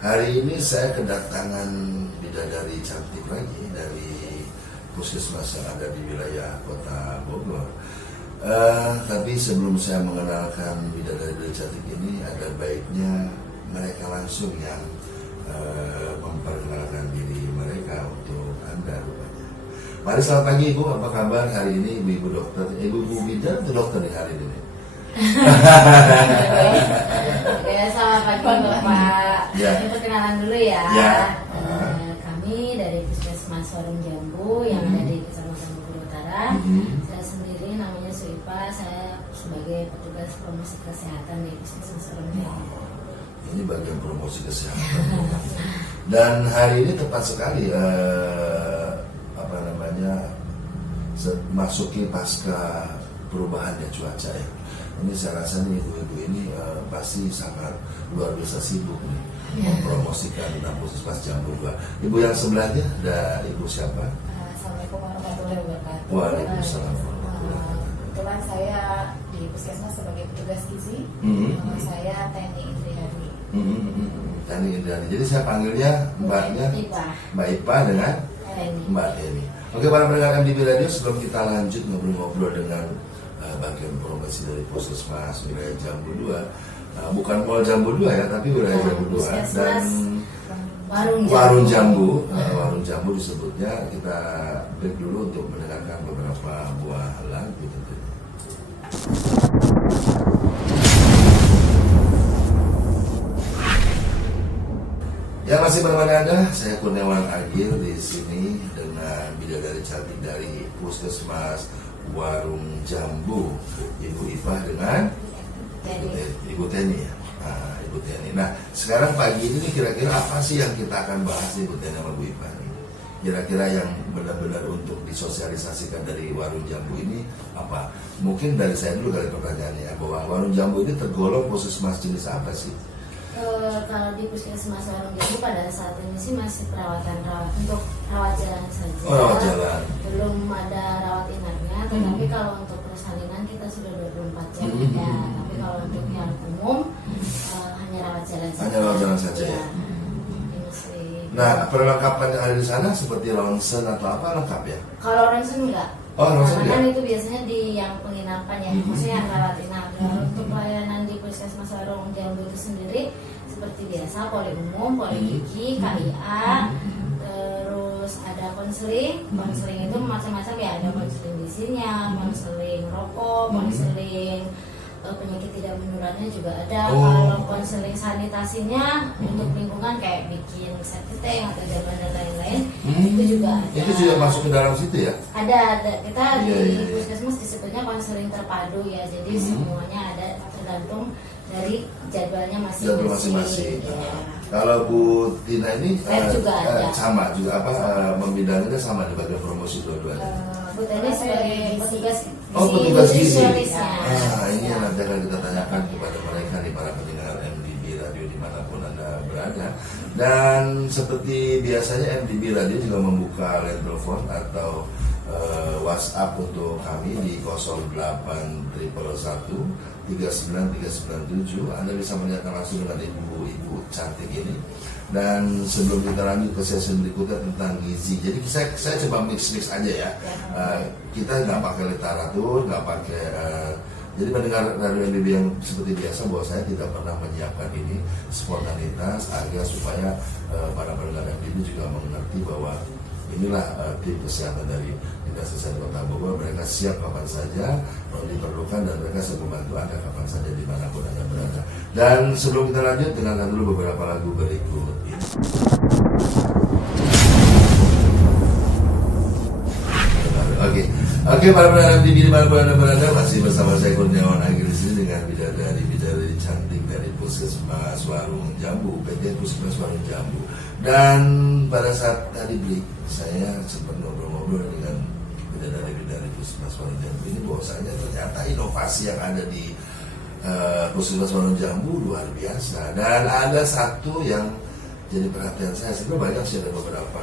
Hari ini saya kedatangan bidadari cantik lagi dari puskesmas yang ada di wilayah Kota Bogor. Tapi sebelum saya mengenalkan bidadari cantik ini, ada baiknya mereka langsung yang memperkenalkan diri mereka untuk Anda rupanya. Mari, selamat pagi Ibu, apa kabar hari ini Ibu dokter? Ibu bidan atau dokter nih hari ini? Ya, selamat pagi Bapak. Ya. Ini perkenalan dulu ya. Ya. Kami dari Puskesmas Warung Jambu yang ada di Kecamatan Bogor Utara. Saya sendiri namanya Suipa, saya sebagai petugas promosi kesehatan di Puskesmas Warung Jambu. Ini bagian promosi kesehatan. Dan hari ini tepat sekali masuki pasca perubahannya cuaca ya. Ini saya rasa nih ibu-ibu ini pasti sangat luar biasa sibuk nih mempromosikan tentang Puskesmas Jambu 2. Ibu yang sebelahnya ada ibu siapa? Assalamualaikum warahmatullahi wabarakatuh. Waalaikumsalam warahmatullahi wabarakatuh. Kebetulan saya di Puskesmas sebagai petugas gizi. Nama saya Teni Indriani. Teni Indriani. Jadi saya panggilnya mbaknya Mbak Ipa dengan Mbak Teni. Oke, para pendengar MDB Radio, sebelum kita lanjut ngobrol-ngobrol dengan bagian promosi dari Puskesmas wilayah Jambu 2, bukan Mall Jambu 2 ya, tapi wilayah Jambu 2 dan Warung Jambu. Warung Jambu disebutnya. Kita break dulu untuk mendengarkan beberapa buah lagu tentunya. Ya, masih bersama Anda, saya Kurniawan Agil di sini dengan bidadari cantik dari Puskesmas Warung Jambu, Ibu Ipa dengan Ibu Teni ya. Ibu Teni. Nah, sekarang pagi ini kira-kira apa sih yang kita akan bahas Ibu Teni sama Bu Ipa nih? Kira-kira yang benar-benar untuk disosialisasikan dari Warung Jambu ini apa? Mungkin dari saya dulu kali pertanyaannya, bahwa Warung Jambu ini tergolong puskesmas jenis apa sih? Kalau di Puskesmas Warung Jambu pada saat ini sih masih untuk rawat jalan saja. Rawat jalan. Belum ada rawat inapnya, tetapi kalau untuk persalinan kita sudah 24 jam ya. Tapi kalau untuk yang umum hanya rawat jalan saja. Hanya rawat jalan saja ya. Nah, perlengkapan yang ada di sana seperti ronsen atau apa lengkap ya? Kalau ronsen enggak. Ronsen kan enggak? itu biasanya di yang penginapan ya, maksudnya yang rawat inap. Untuk pelayanan di Puskesmas Warung Jambu itu sendiri seperti biasa, poli umum, poli gigi, KIA, terus ada konseling. Konseling itu macam-macam ya, ada konseling gizinya, konseling rokok, konseling penyakit tidak menularnya juga ada. Kalau konseling sanitasinya untuk lingkungan kayak bikin septic tank atau jalan dan lain-lain, itu juga ada. Itu juga masuk ke dalam situ ya? Ada. Kita di Puskesmas disebutnya konseling terpadu ya. Jadi semuanya ada, tergantung dari jadwalnya masing-masing. Ya. Kalau Bu Tina ini juga ada. sama juga membidanginya sama di bagian promosi dua-duanya. Bu Tina sebagai petugas petugas gizi. Ini Ya. yang nanti akan kita tanyakan kepada mereka nih, para pendengar MDB Radio dimanapun Anda berada. Dan seperti biasanya MDB Radio juga membuka line telepon atau WhatsApp untuk kami di 08111 39397. Anda bisa menanyakan langsung dengan ibu-ibu cantik ini. Dan sebelum kita lanjut ke sesi berikutnya tentang gizi, jadi saya coba mix aja ya. Kita nggak pakai literatur, nggak pakai jadi mendengar radio MDB yang seperti biasa, bahwa saya tidak pernah menyiapkan ini spontanitas agar supaya para pendengar MDB juga mengerti bahwa inilah tim kesehatan dari Dinas Kesehatan Kota Bogor. Mereka siap kapan saja kalau diperlukan, dan mereka siap membantu Anda kapan saja dimanapun Anda berada. Dan sebelum kita lanjut, dengarkan dulu beberapa lagu berikut ini. Oke, para pendengar MDB dimanapun Anda berada, masih bersama saya Kurniawan Agil di sini dengan bidadari cantik dari Puskesmas Warung Jambu, PT Puskesmas Warung Jambu. Dan pada saat tadi break, saya sempat ngobrol-ngobrol dengan bidadari Puskesmas Warung Jambu ini, bahwasanya ternyata inovasi yang ada di Puskesmas Warung Jambu luar biasa. Dan ada satu yang jadi perhatian saya, sebenarnya banyak sih, ada beberapa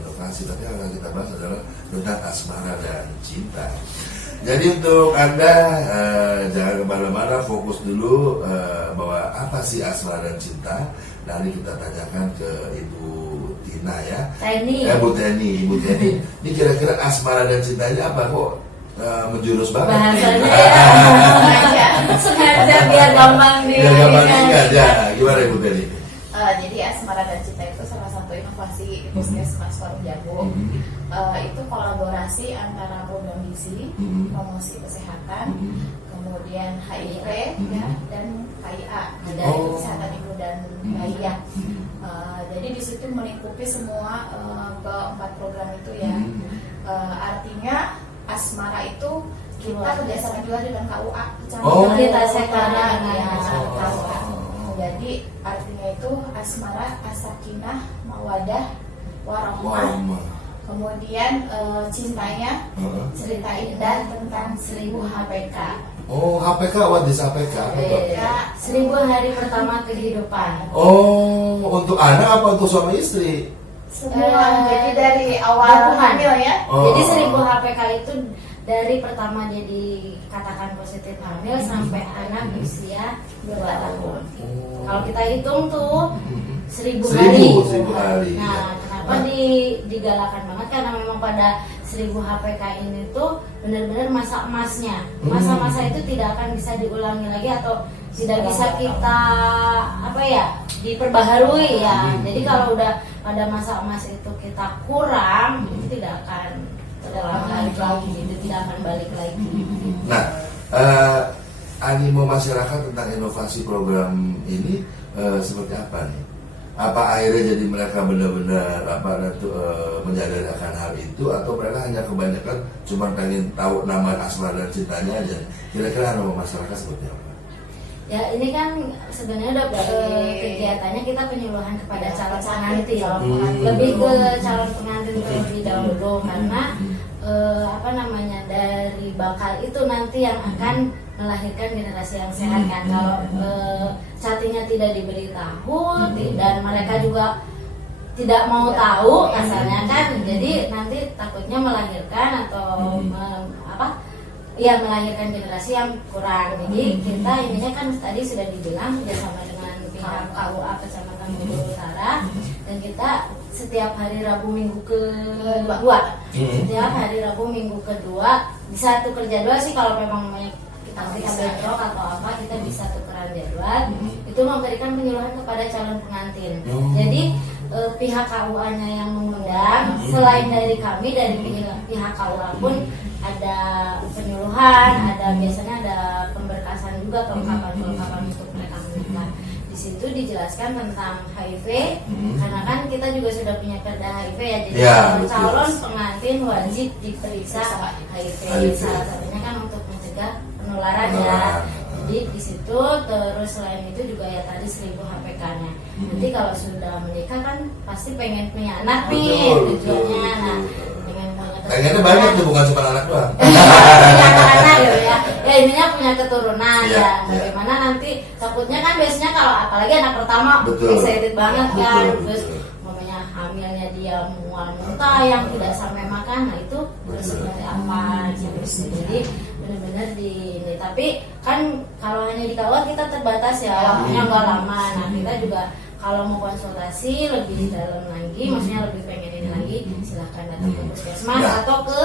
inovasi kasih, tapi yang akan kita bahas adalah tentang asmara dan cinta. Jadi untuk Anda jangan kemana-mana, fokus dulu bahwa apa sih asmara dan cinta. Nanti kita tanyakan ke Ibu Tina ya. Bu Teni. Ini kira-kira asmara dan cinta ini apa kok menjurus banget? Bahasanya sengaja biar gampang diingat ya. Gimana Ibu Teni? Jadi asmara dan cinta itu salah satu inovasi di Puskesmas Warung Jambu. Itu kolaborasi antara program gizi, promosi kesehatan, kemudian HIV ya, dan KIA, dari kesehatan ibu dan bayi ya. Jadi di situ melingkupi semua keempat program itu ya. Artinya asmara itu kita kerjasama juga dengan KUA, kecamatan kita sekarang KUA. Jadi artinya itu asmara, asakinah, mawadah, warahmah. Kemudian cintanya cerita indah tentang 1000 HPK. Oh, HPK, what is HPK? 1000 hari pertama kehidupan. Oh, untuk anak apa untuk suami istri? Semua. Jadi dari awal hamil ya. Jadi 1000 HPK itu dari pertama jadi katakan positif hamil sampai anak usia 2 tahun. Kalau kita hitung tuh 1000 hari. Nah, kenapa digalakan banget? Karena memang pada 1000 HPK ini tuh benar-benar masa emasnya. Masa-masa itu tidak akan bisa diulangi lagi atau tidak bisa kita diperbaharui ya. Jadi kalau udah pada masa emas itu kita kurang, itu tidak akan balik lagi, itu tidak akan balik lagi. Nah, animo masyarakat tentang inovasi program ini seperti apa nih? Apa akhirnya jadi mereka benar-benar menyadari akan hal itu, atau mereka hanya kebanyakan cuma pengen tahu nama asmara dan cintanya aja? Kira-kira animo masyarakat seperti apa? Ya ini kan sebenarnya udah kegiatannya kita penyuluhan kepada calon pengantin, lebih ke calon pengantin terlebih dahulu karena dari bakal itu nanti yang akan melahirkan generasi yang sehat kan. Kalau satunya tidak diberitahu dan mereka juga tidak mau tahu kasarnya kan, jadi nanti takutnya melahirkan atau melahirkan generasi yang kurang. Jadi kita ininya kan tadi sudah dibilang bersama dengan pihak KUA Kecamatan Bogor Utara, dan kita setiap hari Rabu Minggu kedua, setiap hari Rabu Minggu kedua bisa tuker jadwal sih. Kalau memang kita bentrok atau apa, kita bisa tukeran jadwal. Itu memberikan penyuluhan kepada calon pengantin. Jadi pihak KUA-nya yang mengundang, selain dari kami, dari pihak KUA pun ada penyuluhan, biasanya ada pemberkasan juga, kelengkapan untuk mereka menikah. Di situ dijelaskan tentang HIV, karena kan kita juga sudah punya perda HIV ya, jadi calon pengantin wajib diperiksa HIV. Salah satunya kan untuk mencegah penularan ya. Jadi di situ, terus selain itu juga ya tadi 1000 HPK-nya. Nanti kalau sudah menikah kan pasti pengen punya anak nih tujuannya. Nah, pengennya banyak tuh, bukan cuma anak doang. Punya anak ya. Ya intinya punya keturunan ya. Bagaimana nanti takutnya kan biasanya kalau apalagi anak pertama excited banget kan. Terus mamanya hamilnya dia mual-muntah yang tidak sampai makan. Nah itu terus seperti apa gitu. Jadi benar-benar ini. Tapi kan kalau hanya di KUA kita terbatas ya, waktunya nggak lama. Nah kita juga kalau mau konsultasi lebih dalam lagi, maksudnya lebih pengen ini lagi, silahkan datang ke puskesmas atau ke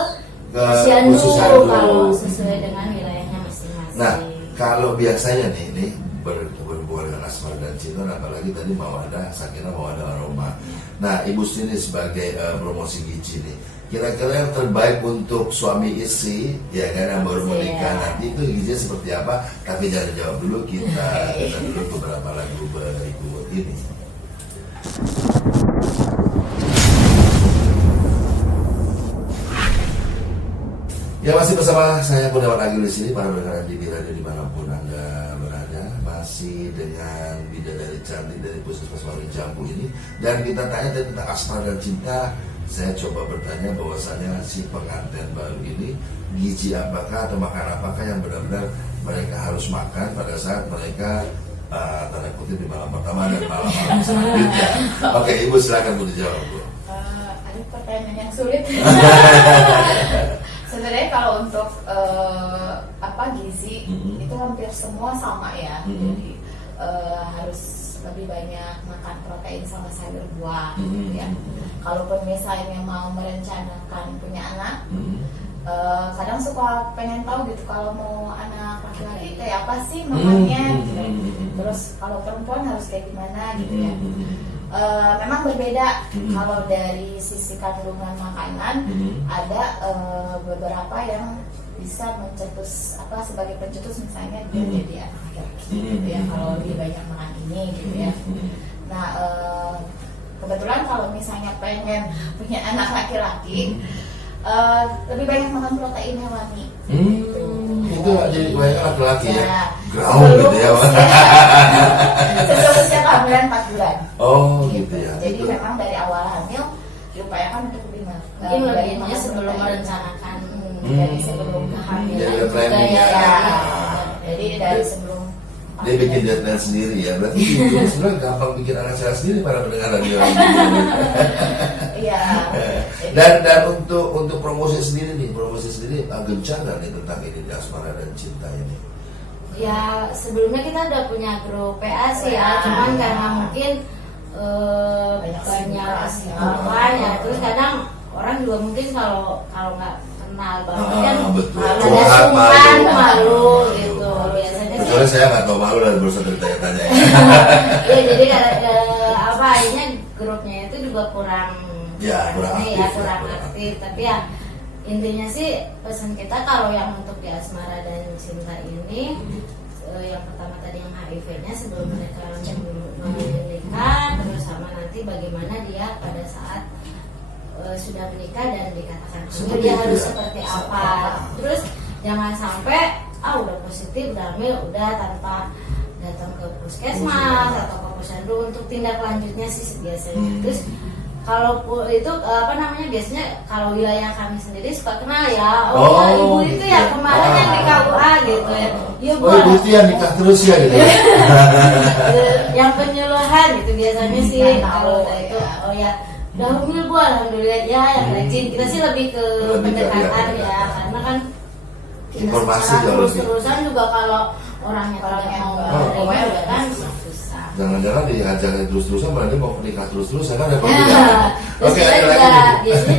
posyandu kalau sesuai dengan wilayahnya masing-masing. Nah, kalau biasanya ini berhubungan dengan asmara dan cinta, apalagi tadi mawadah, sakinah, mawadah, aroma. Nah, Ibu sini sebagai promosi gizi nih, kira-kira yang terbaik untuk suami istri ya kan yang baru menikah nanti itu gizinya seperti apa? Tapi jangan jawab dulu, kita dulu beberapa lagu berikut ini. Ya, masih bersama saya Kurniawan Agil di sini, para pendengar di radio dimanapun Anda berada, masih dengan bidadari cantik dari Puskesmas Warung Jambu ini, dan kita tanya tentang asmara dan cinta. Saya coba bertanya bahwasanya si pengantin baru ini gizi apakah atau makan apakah yang benar-benar mereka harus makan pada saat mereka tanda kutip di malam pertama dan malam selanjutnya. Oke, Ibu silakan Bu dijawab, Bu. pertanyaan yang sulit. Sebenarnya kalau untuk gizi itu hampir semua sama ya. Jadi harus lebih banyak makan protein sama sayur buah gitu ya. Kalaupun misalnya mau merencanakan punya anak, kadang suka pengen tahu gitu kalau mau anak laki-laki kayak apa sih mamanya gitu. Terus kalau perempuan harus kayak gimana gitu ya. Memang berbeda kalau dari sisi kandungan makanan, ada beberapa yang bisa mencetus sebagai pencetus, misalnya dia jadi anak laki-laki gitu ya kalau lebih banyak makan ini gitu ya. Nah kebetulan kalau misalnya pengen punya anak laki-laki, lebih banyak makan protein hewani. Itu jadi banyak laki-laki ya. Ground gitu ya. Sebelum usia kehamilan 4 bulan. Oh gitu ya. Jadi memang dari awal hamil diupayakan untuk lebih mungkin lebihnya sebelum merencanakan dari sebelum kehamilan Jadi juga planning ya. ya. Jadi dari sebelum Dia bikin deadline sendiri ya. Berarti itu sebenarnya gampang bikin anak saya sendiri para pendengar radio. Iya. Dan untuk promosi sendiri gencar nggak nih tentang ini asmara dan cinta ini? Ya sebelumnya kita udah punya grup PA sih ya, cuman karena mungkin banyak kesibukan ya, terus kadang orang juga mungkin kalau nggak kenal banget kan ada sungkan, malu gitu biasanya sih. Soalnya saya nggak tahu malu dan berusaha ditanya-tanya ya. Ya jadi akhirnya grupnya itu juga kurang aktif, tapi ya intinya sih pesan kita kalau yang untuk di asmara dan cinta ini, yang pertama tadi yang HIV-nya sebelum mereka menikah, terus sama nanti bagaimana dia pada saat sudah menikah dan dikatakan hamil dia harus seperti apa. Terus jangan sampai udah positif, udah hamil, udah tanpa datang ke puskesmas atau ke posyandu untuk tindak lanjutnya sih biasanya. Terus kalau itu biasanya kalau wilayah kami sendiri suka kenal ya, ya ibu itu ya kemarin yang di KUA gitu ya. Iya bu. Ibu itu yang nikah terus ya gitu. Yang penyuluhan gitu biasanya sih kalau itu udah hamil bu, alhamdulillah ya yang rajin. Kita sih lebih ke pendekatan ya, karena kan informasi terus-terusan juga kalau orangnya tidak mau ya kan susah. Jangan-jangan diajarin terus-terusan malah dia mau nikah terus-terusan kan repot. Oke, biasanya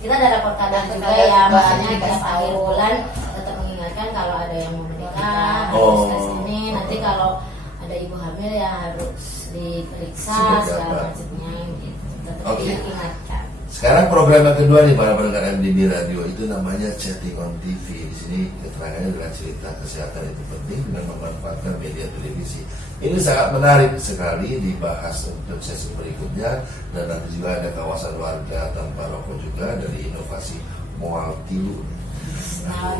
kita ada rapor kadang juga ya, misalnya tiap akhir bulan tetap mengingatkan kalau ada yang mau menikah harus ke sini. Nanti kalau ada ibu hamil ya harus diperiksa segala macamnya gitu. Tetap diingatkan. Sekarang program yang kedua nih para pendengar MDB Radio itu namanya Chatting on TV. Di sini keterangannya dengan cerita kesehatan itu penting dengan memanfaatkan media televisi. Ini sangat menarik sekali dibahas untuk sesi berikutnya, dan nanti juga ada kawasan warga tanpa rokok juga dari inovasi Moal Tilu.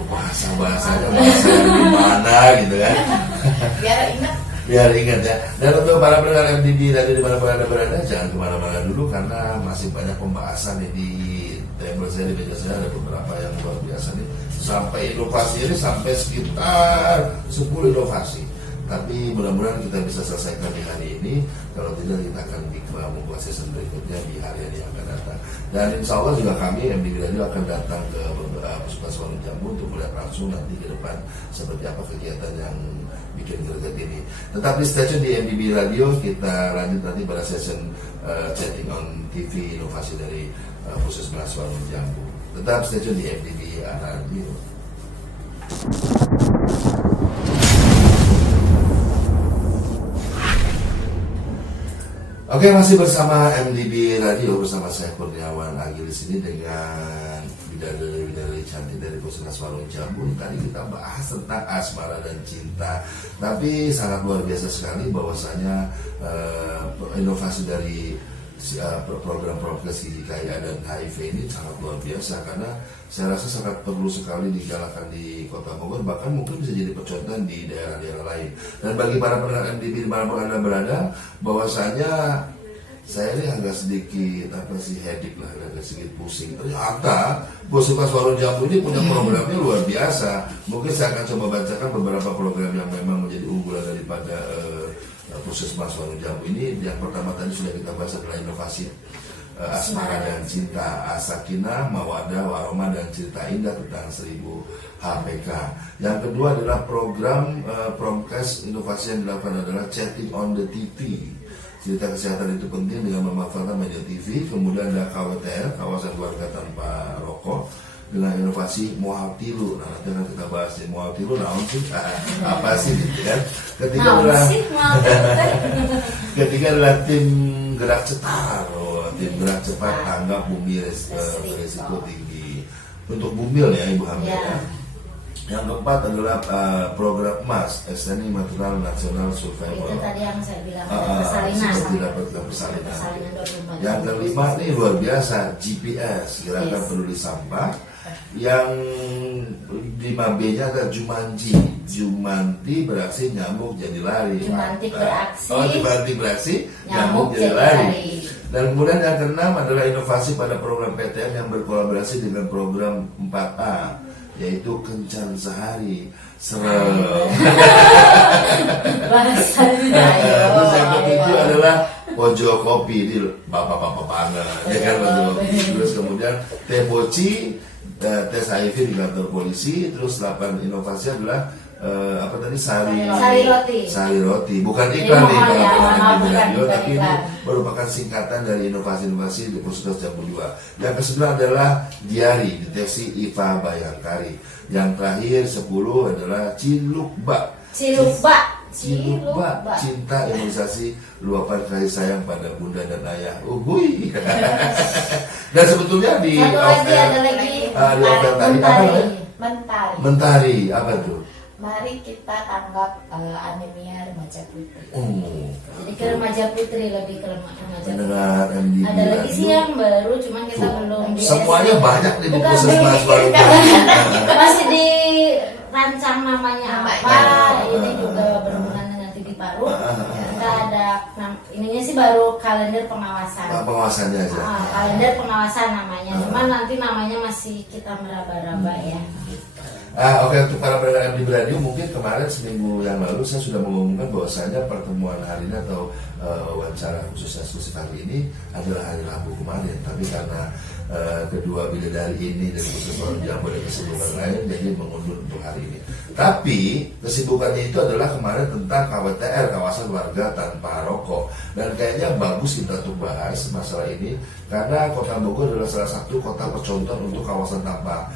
Bahasa-bahasanya bahasa gimana gitu kan? Biar ingat ya. Dan untuk para pendengar MDB Radio di mana Anda berada, jangan kemana-mana dulu karena masih banyak pembahasan nih di table saya, di meja saya ada beberapa yang luar biasa nih. Sampai inovasi ini sampai sekitar 10 inovasi. Tapi mudah-mudahan kita bisa selesaikan di hari ini. Kalau tidak kita akan membuat season berikutnya di hari-hari yang akan datang. Dan insya Allah juga kami MDB Radio akan datang ke Puskesmas Warung Jambu untuk melihat langsung nanti ke depan seperti apa kegiatan yang bikin greget ini. Tetap di stay tune di MDB Radio. Kita lanjut nanti pada session Chatting on TV inovasi dari Puskesmas Warung Jambu. Tetap stay tune di MDB Radio. Oke, masih bersama MDB Radio bersama saya Kurniawan Agil di sini dengan bidadari cantik dari Puskesmas Warung Jambu. Tadi kita bahas tentang asmara dan cinta, tapi sangat luar biasa sekali bahwasanya inovasi dari program progres gigi KIA dan HIV ini sangat luar biasa, karena saya rasa sangat perlu sekali digalakan di Kota Bogor, bahkan mungkin bisa jadi percontohan di daerah-daerah lain. Dan bagi para pendengar MDB di mana Anda berada, bahwasanya saya ini agak sedikit headache lah, agak sedikit pusing. Ternyata Puskesmas Warung Jambu ini punya programnya luar biasa. Mungkin saya akan coba bacakan beberapa program yang memang menjadi unggulan daripada Puskesmas Warung Jambu ini. Yang pertama tadi sudah kita bahas adalah inovasi Asmara dan Cinta, As-Sakinah, Mawaddah, Warahmah, dan Cerita Indah tentang 1000 HPK. Yang kedua adalah program Promkes inovasi yang dilakukan adalah Chatting on the TV. Cerita kesehatan itu penting dengan memanfaatkan media TV. Kemudian ada KWTR, Kawasan Keluarga Tanpa Rokok, dengan inovasi Moal Tilu. Nah, nanti akan kita bahas di Moal Tilu, naon sih? Apa sih gitu kan? Ketiga adalah tim gerak cetar. Tim gerak cepat tanggap bumi berisiko tinggi. Untuk bumil ya Ibu Hamil ya. Yang keempat adalah program emas Extending Maternal National Survival. Itu tadi yang saya bilang persalinan. Seperti dapat persalinan. Yang kelima nih luar biasa, GPS Gerakan Peduli Sampah. Yang 5B-nya ada Jumanji. Jumanti beraksi, nyamuk jadi lari. Jumanti beraksi. Jumanti beraksi, nyamuk jadi lari. Dan kemudian yang keenam adalah inovasi pada program PTN yang berkolaborasi dengan program 4A, yaitu Kencan Sehari. Serem. Bahasanya. Terus yang ketujuh adalah Pojok Kopi di bapak-bapak pangan, ya kan betul. Terus kemudian Teh Poci, tes HIV di kantor polisi. Terus 8 inovasi adalah sari roti. Bukan iklan nih kalau di radio, tapi ini merupakan singkatan dari inovasi-inovasi di Puskesmas Jambu 2. Yang ke-9 adalah diari deteksi IVA Bayangkari. Yang terakhir 10 adalah Cilukba, cinta imunisasi luapan kasih sayang pada bunda dan ayah. Uhuy. Dan sebetulnya di ada lagi Mentari apa tuh? Mari kita tanggap anemia remaja putri. Jadi ke remaja putri, lebih ke remaja putri. MD Ada lagi sih yang baru, cuman kita belum di semuanya banyak nih di Puskesmas baru. Masih dirancang namanya apa. Ini juga berhubungan dengan TB paru. Kita ada ininya sih baru kalender pengawasan. Pengawasannya aja. Kalender pengawasan namanya. Cuman nanti namanya masih kita meraba-raba ya. Oke, untuk para pendengar MD Radio, mungkin kemarin seminggu yang lalu saya sudah mengumumkan bahwasanya pertemuan hari ini atau wawancara khusus eksklusif hari ini adalah hari Rabu kemarin. Tapi karena kedua bidadari ini dari Puskesmas Jambu ada kesibukan lain, jadi mengundur untuk hari ini. Tapi kesibukannya itu adalah kemarin tentang KWTR, Kawasan Warga Tanpa Rokok. Dan kayaknya bagus kita untuk bahas masalah ini karena Kota Bogor adalah salah satu kota percontoh untuk kawasan tanpa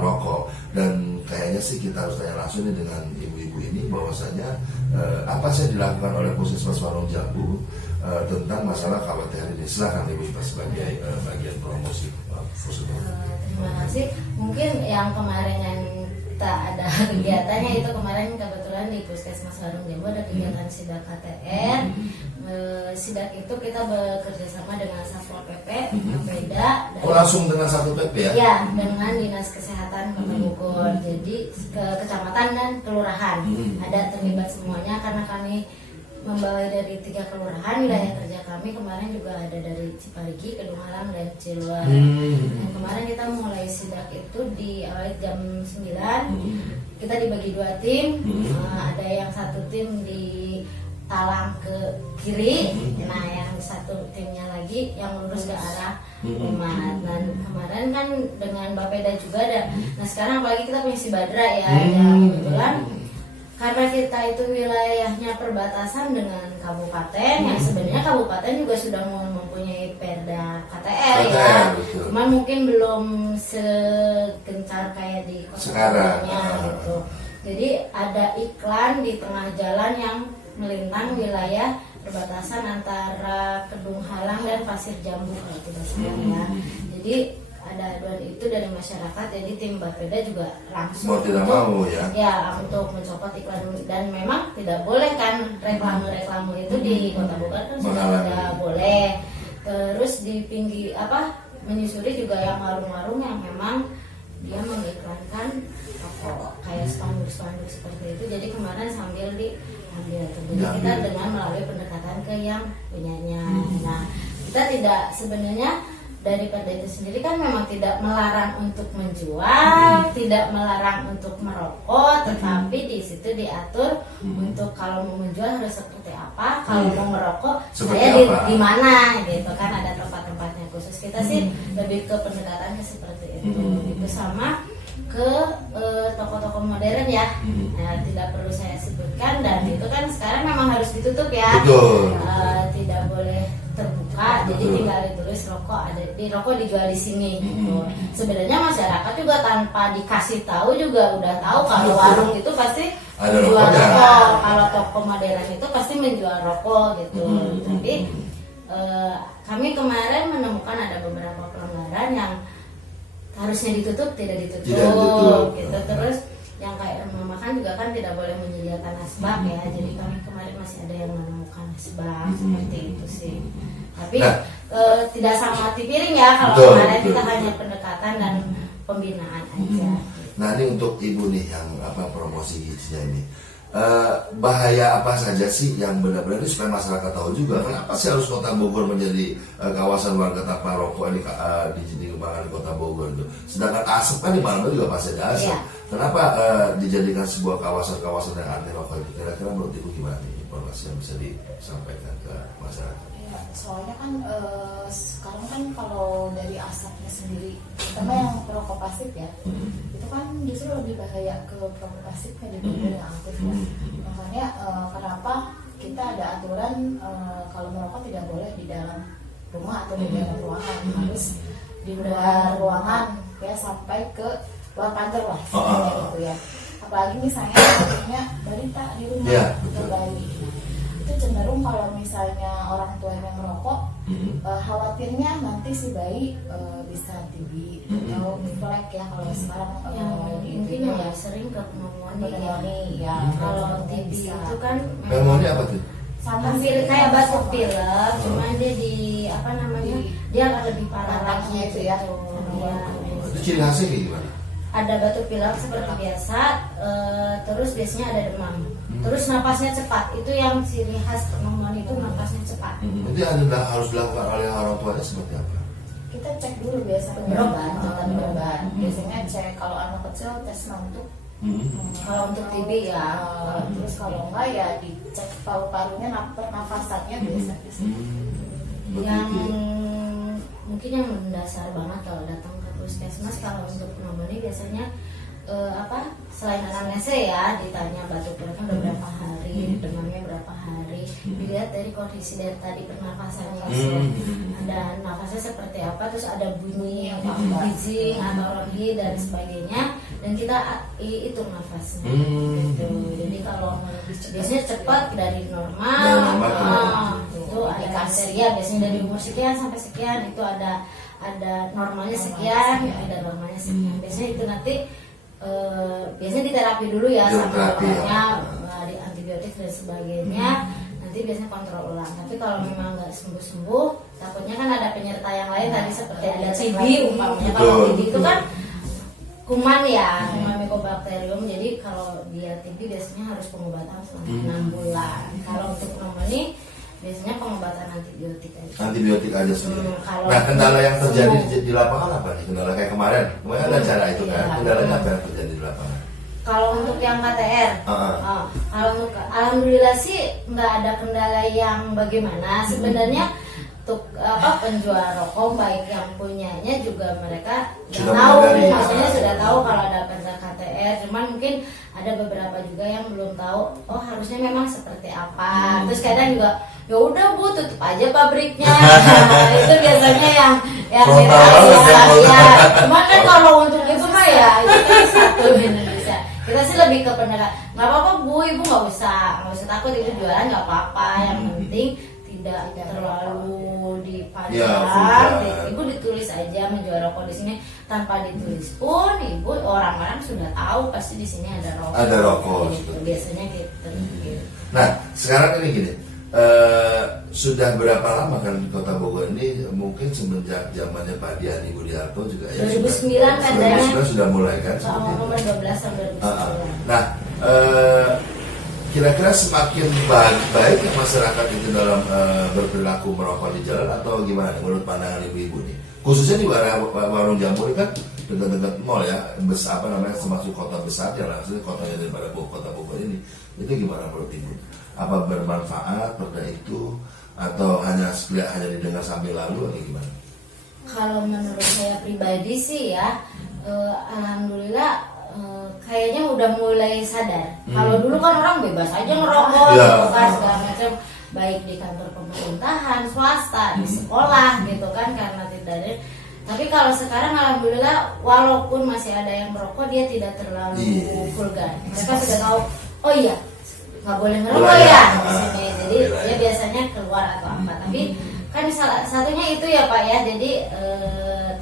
rokok. Dan kayaknya sih kita harus tanya langsung nih dengan ibu-ibu ini bahwasanya apa sih yang dilakukan oleh Puskesmas Warung Jambu tentang masalah KWTR ini. Silakan Ibu sebagai bagian promosi. Terima kasih. Mungkin yang kemarin yang kita ada kegiatannya itu kemarin kebetulan di Puskesmas Warung Jambu ada kegiatan sidak KTR. Sidak itu kita bekerja sama dengan Satpol PP, Bapeda. Langsung dengan Satpol PP ya? Ya, dengan Dinas Kesehatan Kota Bogor. Jadi ke kecamatan dan kelurahan ada terlibat semuanya karena kami membawa dari 3 kelurahan. Wilayah kerja kami kemarin juga ada dari Ciparigi, Kedunghalang, dan Ciluar. Dan kemarin kita mulai sidak itu di awal jam 9. Kita dibagi 2 tim. Ada yang satu tim di Talang ke kiri, nah yang satu timnya lagi yang lurus ke arah umat. Dan kemarin kan dengan Bapeda juga ada. Nah sekarang apalagi kita punya si Badra ya, kebetulan karena kita itu wilayahnya perbatasan dengan kabupaten, yang sebenarnya kabupaten juga sudah mempunyai perda KTR ya, cuman mungkin belum segencar kayak di kota-kotanya gitu. Jadi ada iklan di tengah jalan yang melintang wilayah perbatasan antara Kedunghalang dan Pasir Jambu kalau tidak salah ya. Jadi ada aduan itu dari masyarakat, jadi tim Bapeda juga langsung untuk mencopot iklan. Dan memang tidak boleh kan reklame itu di Kota Bogor kan sudah tidak boleh. Terus di pinggir menyusuri juga yang warung-warung yang memang dia mengiklankan kayak spanduk seperti itu. Jadi kemarin sambil diambil. Jadi kita dengan melalui pendekatan ke yang punyanya. Nah, kita tidak sebenarnya dari perda itu sendiri kan memang tidak melarang untuk menjual, tidak melarang untuk merokok, tetapi di situ diatur untuk kalau mau menjual harus seperti apa, kalau mau merokok saya di mana gitu kan, ada tempat-tempatnya. khusus. Kita sih lebih ke pendekatannya seperti itu. Itu sama ke toko-toko modern ya. Nah, tidak perlu saya sebutkan, dan itu kan sekarang memang harus ditutup ya. Betul. Tidak boleh terbuka, jadi tinggal ditulis rokok rokok dijual di sini gitu. Sebenarnya masyarakat juga tanpa dikasih tahu juga udah tahu kalau warung itu pasti ada menjual rokoknya. rokok, kalau toko modern itu pasti menjual rokok gitu. Tapi kami kemarin menemukan ada beberapa pelanggaran yang harusnya ditutup tidak ditutup, Tidak ditutup. gitu. Terus yang kayak rumah makan juga kan tidak boleh menyediakan asbak ya. Jadi kami kemarin masih ada yang menemukan asbak seperti itu sih. Tapi Nah. tidak sama mati piring ya. Kalau Betul, kemarin betul. kita hanya pendekatan dan pembinaan aja. Nah, ini untuk ibu nih yang promosi gizinya ini. Bahaya apa saja sih yang benar-benar ini supaya masyarakat tahu juga, kenapa sih harus Kota Bogor menjadi kawasan warga tanpa rokok ini dikembangkan di Kota Bogor itu. Sedangkan asap kan di mana juga pasti ada asap. Iya. Kenapa dijadikan sebuah kawasan-kawasan yang anti rokok itu? Kira-kira menurut ibu gimana nih informasi yang bisa disampaikan ke masyarakat? Ya, soalnya kan sekarang kan kalau dari asapnya sendiri, terutama yang perokok pasif ya, itu kan justru lebih bahaya ke perokok pasif daripada yang aktif ya. Makanya kenapa kita ada aturan kalau merokok tidak boleh di dalam rumah atau di dalam ruangan, harus di luar ruangan ya, sampai ke luar kantor lah sebenarnya gitu ya. Apalagi misalnya punya balita di rumah Ya, atau bayi, itu cenderung kalau misalnya orang tuanya merokok, khawatirnya nanti si bayi bisa TB atau flek ya kalau sekarang Mungkin ya sering ke pneumonia ya. Kalau TB bisa. itu kan Pneumonia apa tuh? sama hampir kayak batuk pilek, cuman dia di apa namanya, dia akan lebih parah lagi itu ya. Ya. Itu ciri khasnya kayak gimana? Ada batuk pilek seperti biasa, terus biasanya ada demam, terus napasnya cepat. Itu yang ciri khas pneumonia, itu napasnya cepat. Itu yang harus dilakukan oleh orang tuanya seperti apa? kita cek dulu biasanya berobat. Biasanya cek kalau anak kecil tes mantuk. Kalau untuk TB ya, Terus kalau enggak ya dicek paru-parunya, pernafasannya biasa di sini. yang Begitu. mungkin yang mendasar banget kalau datang ke puskesmas kalau untuk pneumonia biasanya selain anamnesa ya, ditanya batuk pileknya udah berapa hari, demamnya berapa hari, dilihat dari kondisi dari tadi pernafasannya, ada nafasnya seperti apa, terus ada bunyi hizing atau rongi dan sebagainya, dan kita hitung nafasnya gitu. Jadi kalau biasanya cepat dari normal, itu ada kriteria biasanya dari umur sekian sampai sekian, itu ada normalnya sekian, ada normalnya sekian. Biasanya itu nanti biasanya diterapi dulu ya, sampai orangnya di antibiotik dan sebagainya. Nanti biasanya kontrol ulang. Tapi kalau memang nggak sembuh-sembuh, takutnya kan ada penyerta yang lain tadi seperti ada TB umpamanya. Kalau TB itu kan kuman ya, kuman mycobacterium. Jadi kalau dia TB biasanya harus pengobatan selama 6 bulan. Kalau untuk pneumonia biasanya pengobatan antibiotik aja. Antibiotik aja sendiri. Kalau Nah, kendala yang terjadi di lapangan apa nih? Kendala kayak kemarin ada acara itu kan. Iya. Kendalanya apa yang terjadi di lapangan? Kalau untuk yang KTR, kalau untuk alhamdulillah sih nggak ada kendala yang bagaimana. Sebenarnya untuk penjual rokok baik yang punyanya juga mereka Sudah tahu, menyadari. maksudnya sudah tahu kalau ada perda KTR. Cuman mungkin ada beberapa juga yang belum tahu. Oh harusnya memang seperti apa. Terus kadang juga ya udah Bu, tutup aja pabriknya. Itu biasanya yang ya. Cuman kan kalau untuk itu mah ya itu kan satu di Indonesia. Kita sih lebih ke pendekatan. Nggak apa-apa Bu, Ibu nggak usah takut, itu jualan nggak apa-apa. Yang penting tidak terlalu dipajak. Ya, Ibu ditulis aja menjual rokok di sini, tanpa ditulis pun Ibu orang-orang sudah tahu pasti di sini ada rokok. Ada rokok. Gitu. Biasanya gitu. Nah, sekarang ini gini. Sudah berapa lama kan di Kota Bogor ini, mungkin semenjak zamannya Pak Dian Ibu Diarto juga ya 2009 katanya. 2009 sudah mulai kan Soal seperti itu. nomor 12 sampai 2009. Nah, kira-kira semakin baik ya masyarakat itu dalam berperilaku merokok di jalan atau gimana menurut pandangan ibu-ibu nih? Khususnya di warung jamu ini kan dekat-dekat mall ya, besar termasuk kota besar ya, langsung kotanya daripada Kota Bogor ini. Itu gimana menurut ibu? Apa bermanfaat perda itu atau hanya didengar sambil lalu atau gimana? Kalau menurut saya pribadi sih ya, alhamdulillah kayaknya udah mulai sadar. Kalau dulu kan orang bebas aja ngerokok, gitu kan segala macam, baik di kantor pemerintahan, swasta, di sekolah gitu kan, karena tidak ada. Tapi kalau sekarang alhamdulillah walaupun masih ada yang merokok, dia tidak terlalu vulgar. Mereka sudah tahu, oh iya nggak boleh ngerokok ya di sini. Jadi dia biasanya keluar atau apa. Tapi kan salah satunya itu ya Pak ya. Jadi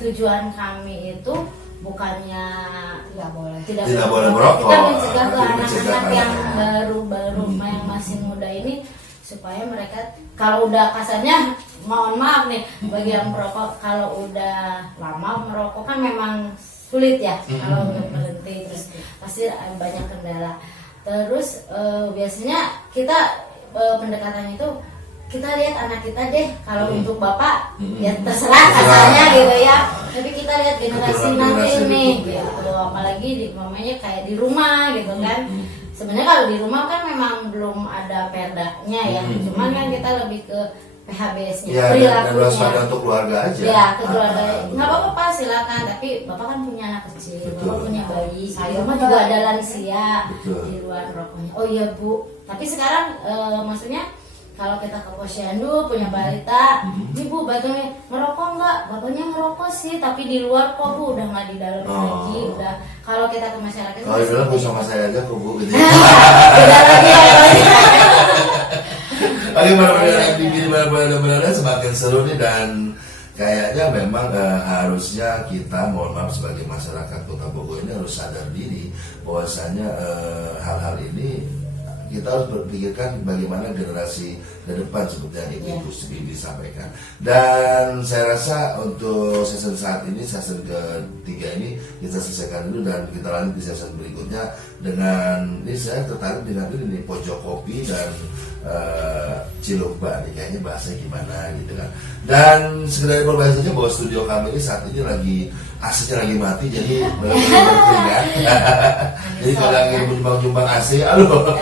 tujuan kami itu bukannya tidak boleh merokok. Kita mencegah ke anak-anak yang baru-baru yang masih muda ini, supaya mereka kalau udah kasarnya, mohon maaf nih bagi yang merokok, kalau udah lama merokok kan memang sulit ya kalau untuk berhenti, terus pasti banyak kendala. Terus biasanya kita pendekatan itu kita lihat anak kita deh, kalau untuk bapak ya terserah kasarnya gitu ya, tapi kita lihat generasi nanti nih gitu, apalagi di mamanya kayak di rumah gitu kan. Sebenarnya kalau di rumah kan memang belum ada perdanya ya, cuman kan kita lebih ke PHBS-nya, ya, perilakunya. Dan untuk keluarga aja. Ya, ke keluarga. Nggak apa-apa Pak, silakan. Tapi Bapak kan punya anak kecil, Bapak punya bayi. Di rumah juga ada lansia di luar rokoknya. Oh iya Bu. Tapi sekarang maksudnya kalau kita ke posyandu punya balita, ini Bu bapaknya ngerokok nggak? Bapaknya ngerokok sih, tapi di luar kok Bu, udah nggak di dalam lagi. Udah kalau kita ke masyarakat. Kalau di dalam sama saya aja kok Bu. Gitu. Udah lagi ya. Oke, benar-benar semakin seru nih, dan kayaknya memang harusnya kita, mohon maaf, sebagai masyarakat Kota Bogor ini harus sadar diri bahwasanya hal-hal ini kita harus berpikirkan bagaimana generasi ke depan seperti yang Ibu Subibi sampaikan. Dan saya rasa untuk season saat ini, season ketiga ini kita selesaikan dulu, dan kita lanjut di season berikutnya dengan ini. Saya tertarik dengan ini pojok kopi dan cilokba nih, kayaknya bahasanya gimana gitu kan. Dan sekedar informasi saja bahwa studio kami ini saat ini lagi AC-nya lagi mati, jadi benar-benar keringat. Jadi kalau lagi nyumbang AC, aduh.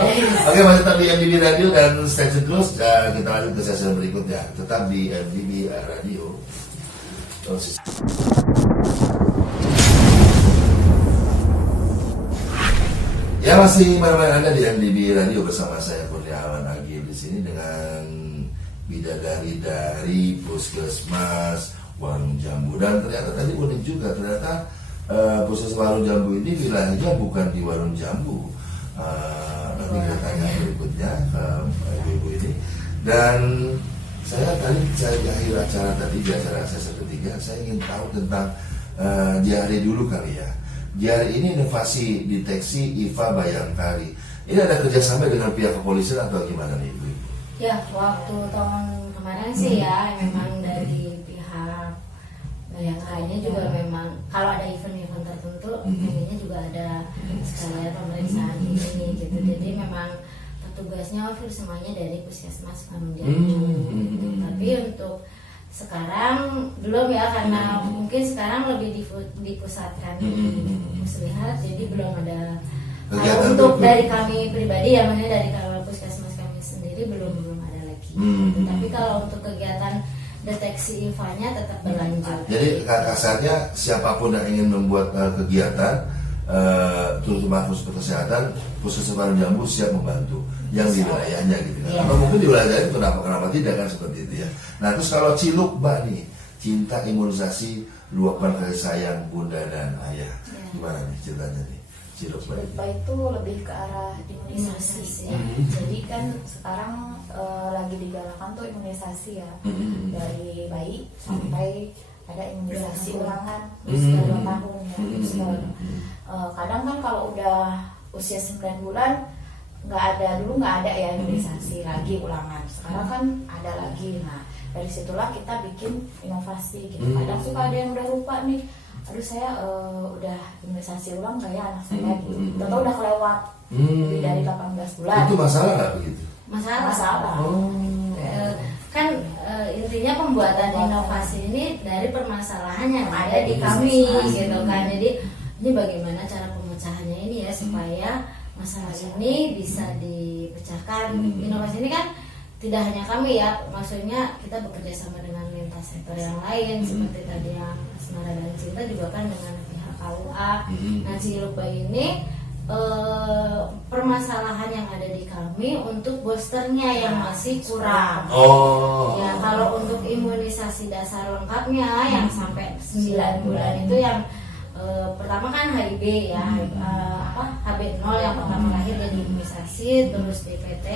Oke, masih tetap di MDB Radio dan stay tune terus. Kita lanjut ke sesi berikutnya. Tetap di MDB Radio. Ya, masih main-main Anda di MDB Radio bersama saya Kurniawan Agi di sini dengan bidadari dari Puskesmas Warung Jambu. Dan ternyata tadi unik juga, ternyata Puskesmas Warung Jambu ini wilayahnya bukan di Warung Jambu. Nanti kita tanya berikutnya ke ibu ini. Dan saya tadi di akhir acara tadi, di acara sesi ketiga, saya ingin tahu tentang diare dulu kali ya. Diare ini inovasi deteksi IVA Bayangkari. Ini ada kerjasama dengan pihak kepolisian atau gimana nih Ibu? Ya, waktu tahun kemarin sih ya, memang dari pihak Bayangkarinya juga memang kalau ada event-event tertentu, ini juga ada sekalian pemeriksaan ini gitu. Jadi memang petugasnya semuanya dari Puskesmas Warung Jambu. Tapi untuk sekarang belum ya, karena mungkin sekarang lebih dipusatkan di Muslihat, jadi belum ada. Kalau untuk dari kami pribadi ya, maksudnya dari kalau Puskesmas kami sendiri belum ada lagi. Tapi kalau untuk kegiatan deteksi IVA-nya tetap berlanjut. Jadi kasarnya siapapun yang ingin membuat kegiatan terutama khusus kesehatan, Puskesmas Warung Jambu siap membantu yang di wilayahnya gitu kan. Atau mungkin di wilayah lain kenapa tidak kan seperti itu ya. Nah, terus kalau cilokba nih, cinta imunisasi luapan kasih sayang bunda dan ayah, gimana nih ceritanya nih cilokba? Cilokba itu lebih ke arah imunisasi ya. Jadi kan sekarang lagi digalakan tuh imunisasi ya, dari bayi sampai ada imunisasi ulangan usia 2 tahun ya. Kadang kan kalau udah usia 9 bulan dulu nggak ada ya imunisasi lagi ulangan. Sekarang kan ada lagi. Nah, dari situlah kita bikin inovasi gitu. Kadang suka ada yang udah lupa nih, aduh saya udah imunisasi ulang nggak ya anak saya gitu. Atau udah kelewat lebih dari 18 bulan. Itu masalah nggak begitu? Masalah. Kan intinya pembuatan inovasi ini dari permasalahan yang ada di kami gitu kan. Jadi ini bagaimana cara pemecahannya ini ya, supaya masalah ini bisa dipecahkan. Inovasi ini kan tidak hanya kami ya, maksudnya kita bekerja sama dengan lintas sektor yang lain seperti tadi yang Asmara dan Cinta juga kan dengan pihak KUA. Nah si lupa ini permasalahan yang ada di kami untuk boosternya yang masih kurang. Ya kalau untuk imunisasi dasar lengkapnya yang sampai 9 bulan itu yang pertama kan HIB ya, HB0 yang pertama lahir dan imunisasi, terus DPT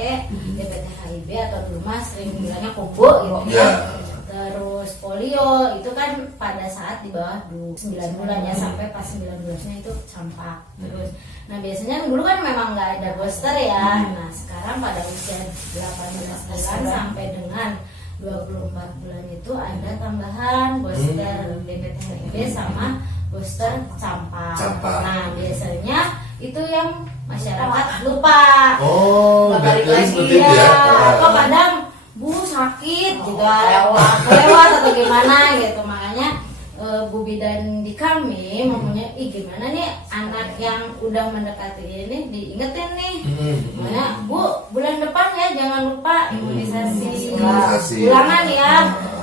HIB atau dulu sering bilangnya kobo gitu ya. Terus polio itu kan pada saat di bawah 9 bulan ya, sampai pas 9 bulannya itu campak. Terus nah biasanya dulu kan memang nggak ada booster ya. Nah sekarang pada usia 18 bulan sampai dengan 24 bulan itu ada tambahan booster DPT HIB sama booster campak. Nah biasanya itu yang masyarakat lupa. balik lagi ya. Atau kadang Bu sakit gitu, lewat atau gimana gitu. Makanya Bu Bidan di kami mempunyai gimana nih anak yang udah mendekati ini diingetin nih. Makanya Bu bulan depan ya jangan lupa imunisasi ulangan ya.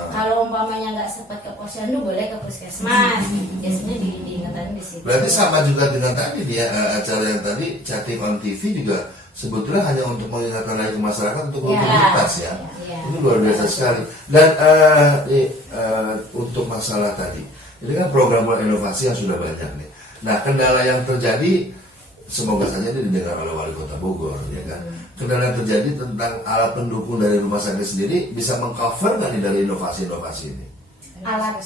Kalau umpamanya nggak sempat ke posyandu boleh ke puskesmas. Biasanya diingetin di situ. Berarti sama juga dengan tadi dia acara yang tadi Chatting on TV juga sebetulnya hanya untuk mengingatkan lagi ke masyarakat untuk mobilitas ya. Ini luar biasa sekali. Dan untuk masalah tadi, ini kan program inovasi yang sudah banyak nih. Nah kendala yang terjadi, semoga saja ini didengar oleh Wali Kota Bogor, ya kan. Kendala yang terjadi tentang alat pendukung dari rumah sakit sendiri bisa mengcover nggak nih dari inovasi-inovasi ini? Alat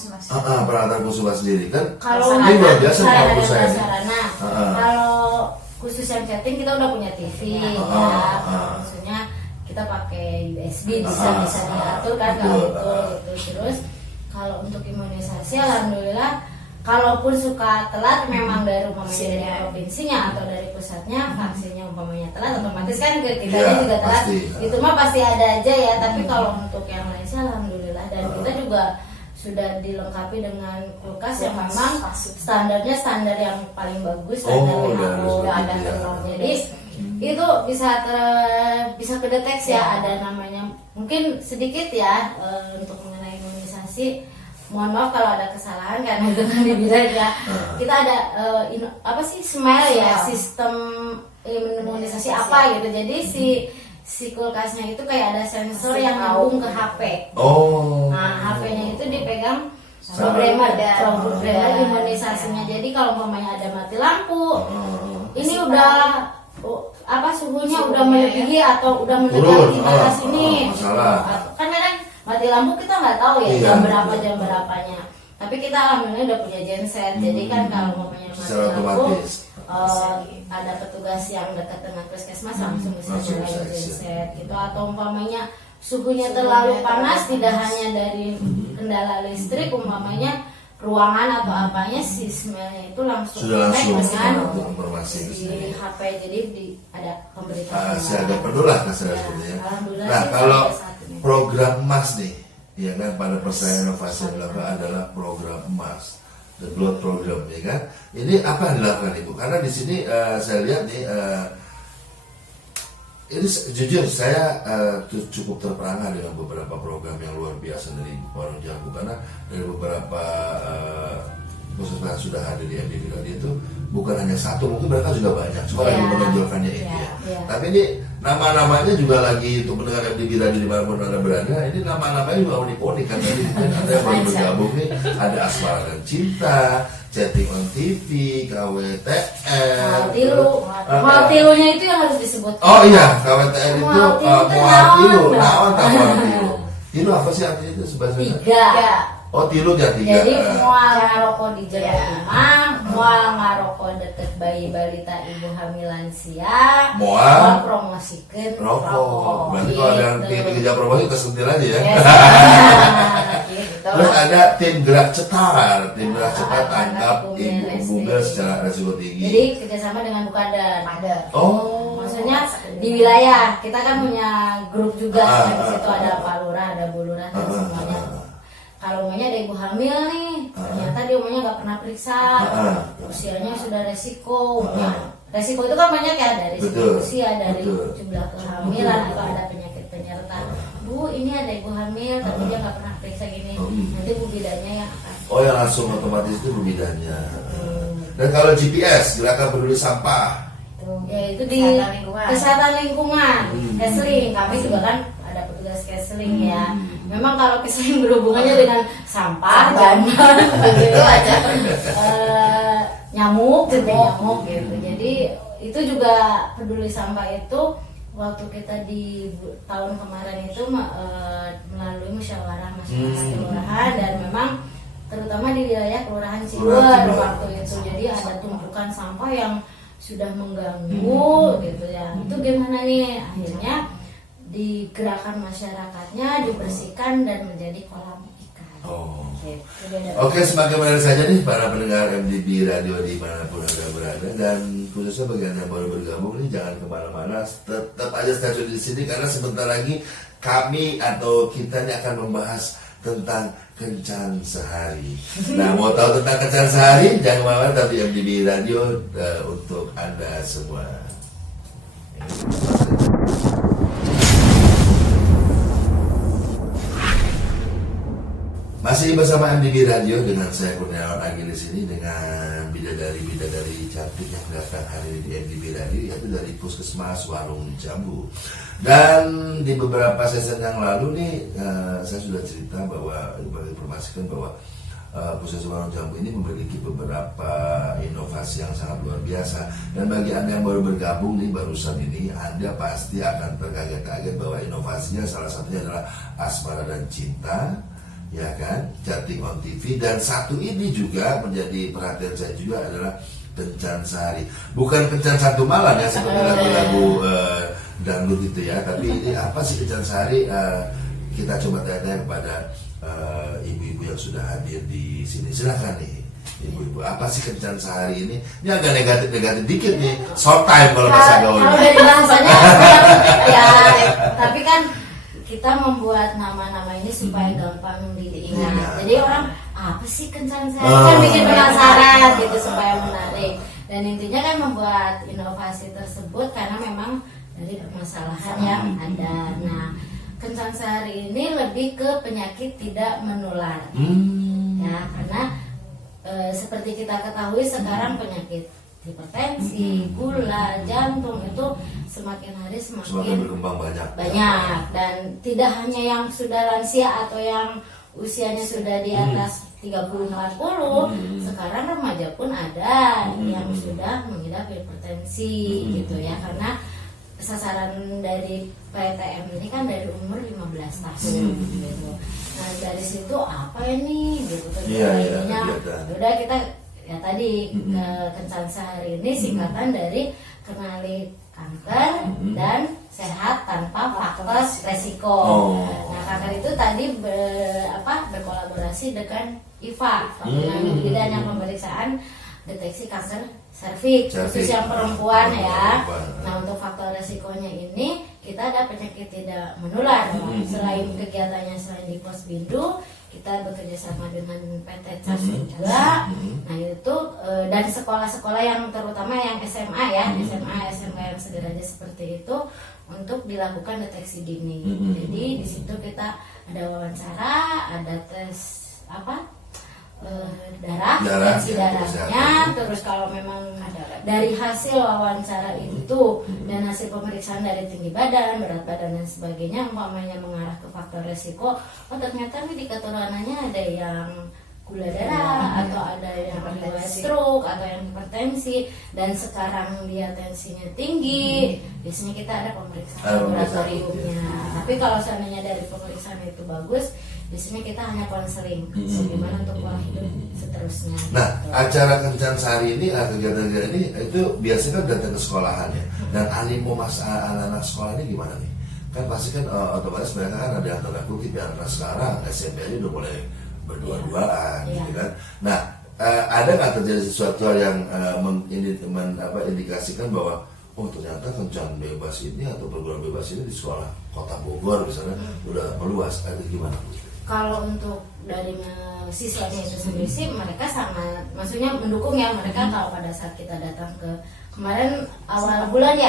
peralatan khusus sendiri kan? Kalau ini luar biasa menurut saya. Kalau khusus yang chatting kita udah punya TV ya, maksudnya kita pakai USB bisa diatur kan kalau itu. Terus kalau untuk imunisasi alhamdulillah kalaupun suka telat memang dari dari provinsinya atau dari pusatnya vaksinnya umpamanya telat otomatis kan kita juga telat pasti. Itu mah pasti ada aja ya. Tapi kalau untuk yang lain sih alhamdulillah, dan kita juga sudah dilengkapi dengan kulkas yang memang standarnya standar yang paling bagus, standar WHO ada jadi itu bisa kedeteksi ya ada namanya mungkin sedikit ya untuk mengenai imunisasi. Mohon maaf kalau ada kesalahan karena itu kan dibilang ya kita ada smell ya sistem imunisasi apa gitu. Jadi si kulkasnya itu kayak ada sensor yang nyambung ke HP. Nah HP-nya itu dipegang programmer imunisasinya. Jadi kalau umpamanya ada mati lampu, ini udah suhunya udah melebihi atau udah mendekati batas ini. Kan kadang mati lampu kita nggak tahu ya jam berapanya. Tapi kita alhamdulillah udah punya genset. Jadi kan kalau umpamanya mati lampu ada petugas yang dekat dengan puskesmas langsung bisa nyalain genset gitu. Atau umpamanya suhunya terlalu panas tidak hanya dari kendala listrik, umpamanya ruangan atau apanya si smellnya itu langsung dengan di HP. Jadi ada pemberitahuan. Saya agak perlu lah seperti ya. Nah kalau program emas nih, ya kan pada persaingan inovasi yang dilakukan adalah program emas. The Growth Program, ya kan? Ini apa yang dilakukan Ibu? Karena di sini saya lihat nih, ini jujur saya cukup terperangah dengan beberapa program yang luar biasa dari Warung Jambu, karena dari beberapa puskesmas yang sudah hadir di MDD tadi itu bukan hanya satu, mungkin mereka sudah banyak, cuma lagi menonjolkannya ini ya. Tapi ini nama-namanya juga lagi untuk mendengar MDD tadi dimanapun Anda berada, ini nama-namanya juga unik-unik kan. Tadi ada yang baru bergabung nih, ada Asmara dan Cinta, Chatting on TV, KWTN. Maltilunya itu yang harus disebut. Oh iya, KWTN itu Maltilu. Naon tak Maltilu? Tilu apa sih artinya itu sebenarnya? 3. Oh tilu ya 3. Jadi mual ngarokok di jero rumah, mual ngarokok deket bayi balita ibu hamil lansia, mual promosikan rokok. Berarti kalau ada yang tiga promosi kesentil aja ya. Terus ada tim gerak cetar, tangkap ibu bungel secara resiko tinggi. Jadi kerjasama dengan Bukadan. Maksudnya di wilayah kita kan punya grup juga, di situ ada Pak Lurah, ada Bu Lurah dan semuanya. Kalau umumnya ada ibu hamil nih, ternyata dia umumnya nggak pernah periksa, usianya sudah resiko. Resiko itu kan banyak ya, dari segi usia, dari jumlah kehamilan atau ada penyakit ternyata Bu ini ada ibu hamil tapi dia nggak pernah periksa gini, nanti Bu bidanya yang akan yang langsung otomatis itu Bu bidanya. Dan kalau GPS gerakan peduli sampah ya itu di kesehatan lingkungan, Kesling, kami juga kan ada petugas Kesling ya. Memang kalau Kesling berhubungannya dengan sampah, jamban, gitu aja, nyamuk gitu. Jadi itu juga peduli sampah itu waktu kita di tahun kemarin itu melalui musyawarah masyarakat kelurahan dan memang terutama di wilayah kelurahan Ciluer waktu itu. Jadi ada tumpukan sampah yang sudah mengganggu gitu ya. Itu gimana nih? Akhirnya digerakkan masyarakatnya, dibersihkan dan menjadi kolam ikan. Oke, semakin menarik saja nih para pendengar MDB Radio dimanapun Anda berada, dan khususnya bagi Anda yang baru bergabung nih, jangan kemana-mana, tetap aja stay tune di sini karena sebentar lagi kami atau kita ini akan membahas tentang kencan sehari. Nah, mau tahu tentang kencan sehari? Jangan kemana-mana, tapi MDB Radio untuk Anda semua. Masih bersama MDB Radio dengan saya Kurniawan Agi di sini dengan bidadari cantik yang datang hari ini di MDB Radio, yaitu dari Puskesmas Warung Jambu. Dan di beberapa season yang lalu nih saya sudah cerita bahwa informasikan bahwa Puskesmas Warung Jambu ini memiliki beberapa inovasi yang sangat luar biasa. Dan bagi Anda yang baru bergabung nih barusan ini, Anda pasti akan terkaget-kaget bahwa inovasinya salah satunya adalah Asmara dan Cinta, ya kan, Chatting on TV. Dan satu ini juga menjadi perhatian saya juga adalah Kencan Sehari. Bukan Kencan Satu Malam ya seperti lagu-lagu dangdut itu ya, tapi ini apa sih Kencan Sehari? Kita coba tanya kepada ibu-ibu yang sudah hadir di sini. Silakan nih ibu-ibu, apa sih Kencan Sehari ini? Ini agak negatif dikit nih, short time kalau bahasa gaul. Kalau dari bahasanya ya, tapi kan kita membuat nama-nama ini supaya gampang diingat. Jadi orang apa sih Kencan Sehari, kan bikin penasaran gitu supaya menarik. Dan intinya kan membuat inovasi tersebut karena memang dari permasalahan yang ada. Nah, Kencan Sehari ini lebih ke penyakit tidak menular. Ya, karena seperti kita ketahui sekarang penyakit hipertensi, gula, jantung itu semakin hari semakin berkembang banyak. Dan tidak hanya yang sudah lansia atau yang usianya sudah di atas 30-40, sekarang remaja pun ada yang sudah mengidap hipertensi gitu ya, karena sasaran dari PTM ini kan dari umur 15 tahun gitu. Nah, dari situ apa ini gitu kan. Udah kita ya tadi Kencan Sehari ini singkatan dari kenali kanker dan sehat tanpa faktor resiko. Nah, kanker itu tadi berkolaborasi dengan IVA, Fakultas Bidan yang pemeriksaan deteksi kanker serviks khusus yang perempuan ya. Nah, untuk faktor resikonya ini kita ada penyakit tidak menular. Selain kegiatannya selain di Posbindu, kita bekerja sama dengan PT CAS juga. Nah itu dan sekolah-sekolah yang terutama yang SMA ya, SMA SMK yang sederajat seperti itu untuk dilakukan deteksi dini. Jadi di situ kita ada wawancara, ada tes darah, tensi darahnya, terus kalau memang dari hasil wawancara itu dan hasil pemeriksaan dari tinggi badan, berat badan dan sebagainya, umpamanya mengarah ke faktor resiko, ternyata nih di keturunannya ada yang gula darah atau ada yang stroke atau yang hipertensi, dan sekarang dia tensinya tinggi, biasanya kita ada pemeriksaan laboratoriumnya. Tapi kalau seandainya dari pemeriksaan itu bagus, biasanya kita hanya konseling bagaimana untuk pola hidup seterusnya. Nah, acara Kencan Sehari ini, kegiatan-kegiatan ini itu biasanya kan datang ke sekolahan ya. Dan animo anak-anak sekolah ini gimana nih? Kan pasti kan otomatis mereka kan ada yang tanda kutip yang sekarang SMP aja udah mulai berdua-duaan gitu kan. Nah, ada nggak terjadi sesuatu yang indikasikan bahwa ternyata kencan bebas ini atau perguruan bebas ini di sekolah Kota Bogor misalnya udah meluas, ada gimana? Kalau untuk dari siswanya itu sendiri sih mereka sangat, maksudnya mendukung ya mereka. Kalau pada saat kita datang ke kemarin awal bulan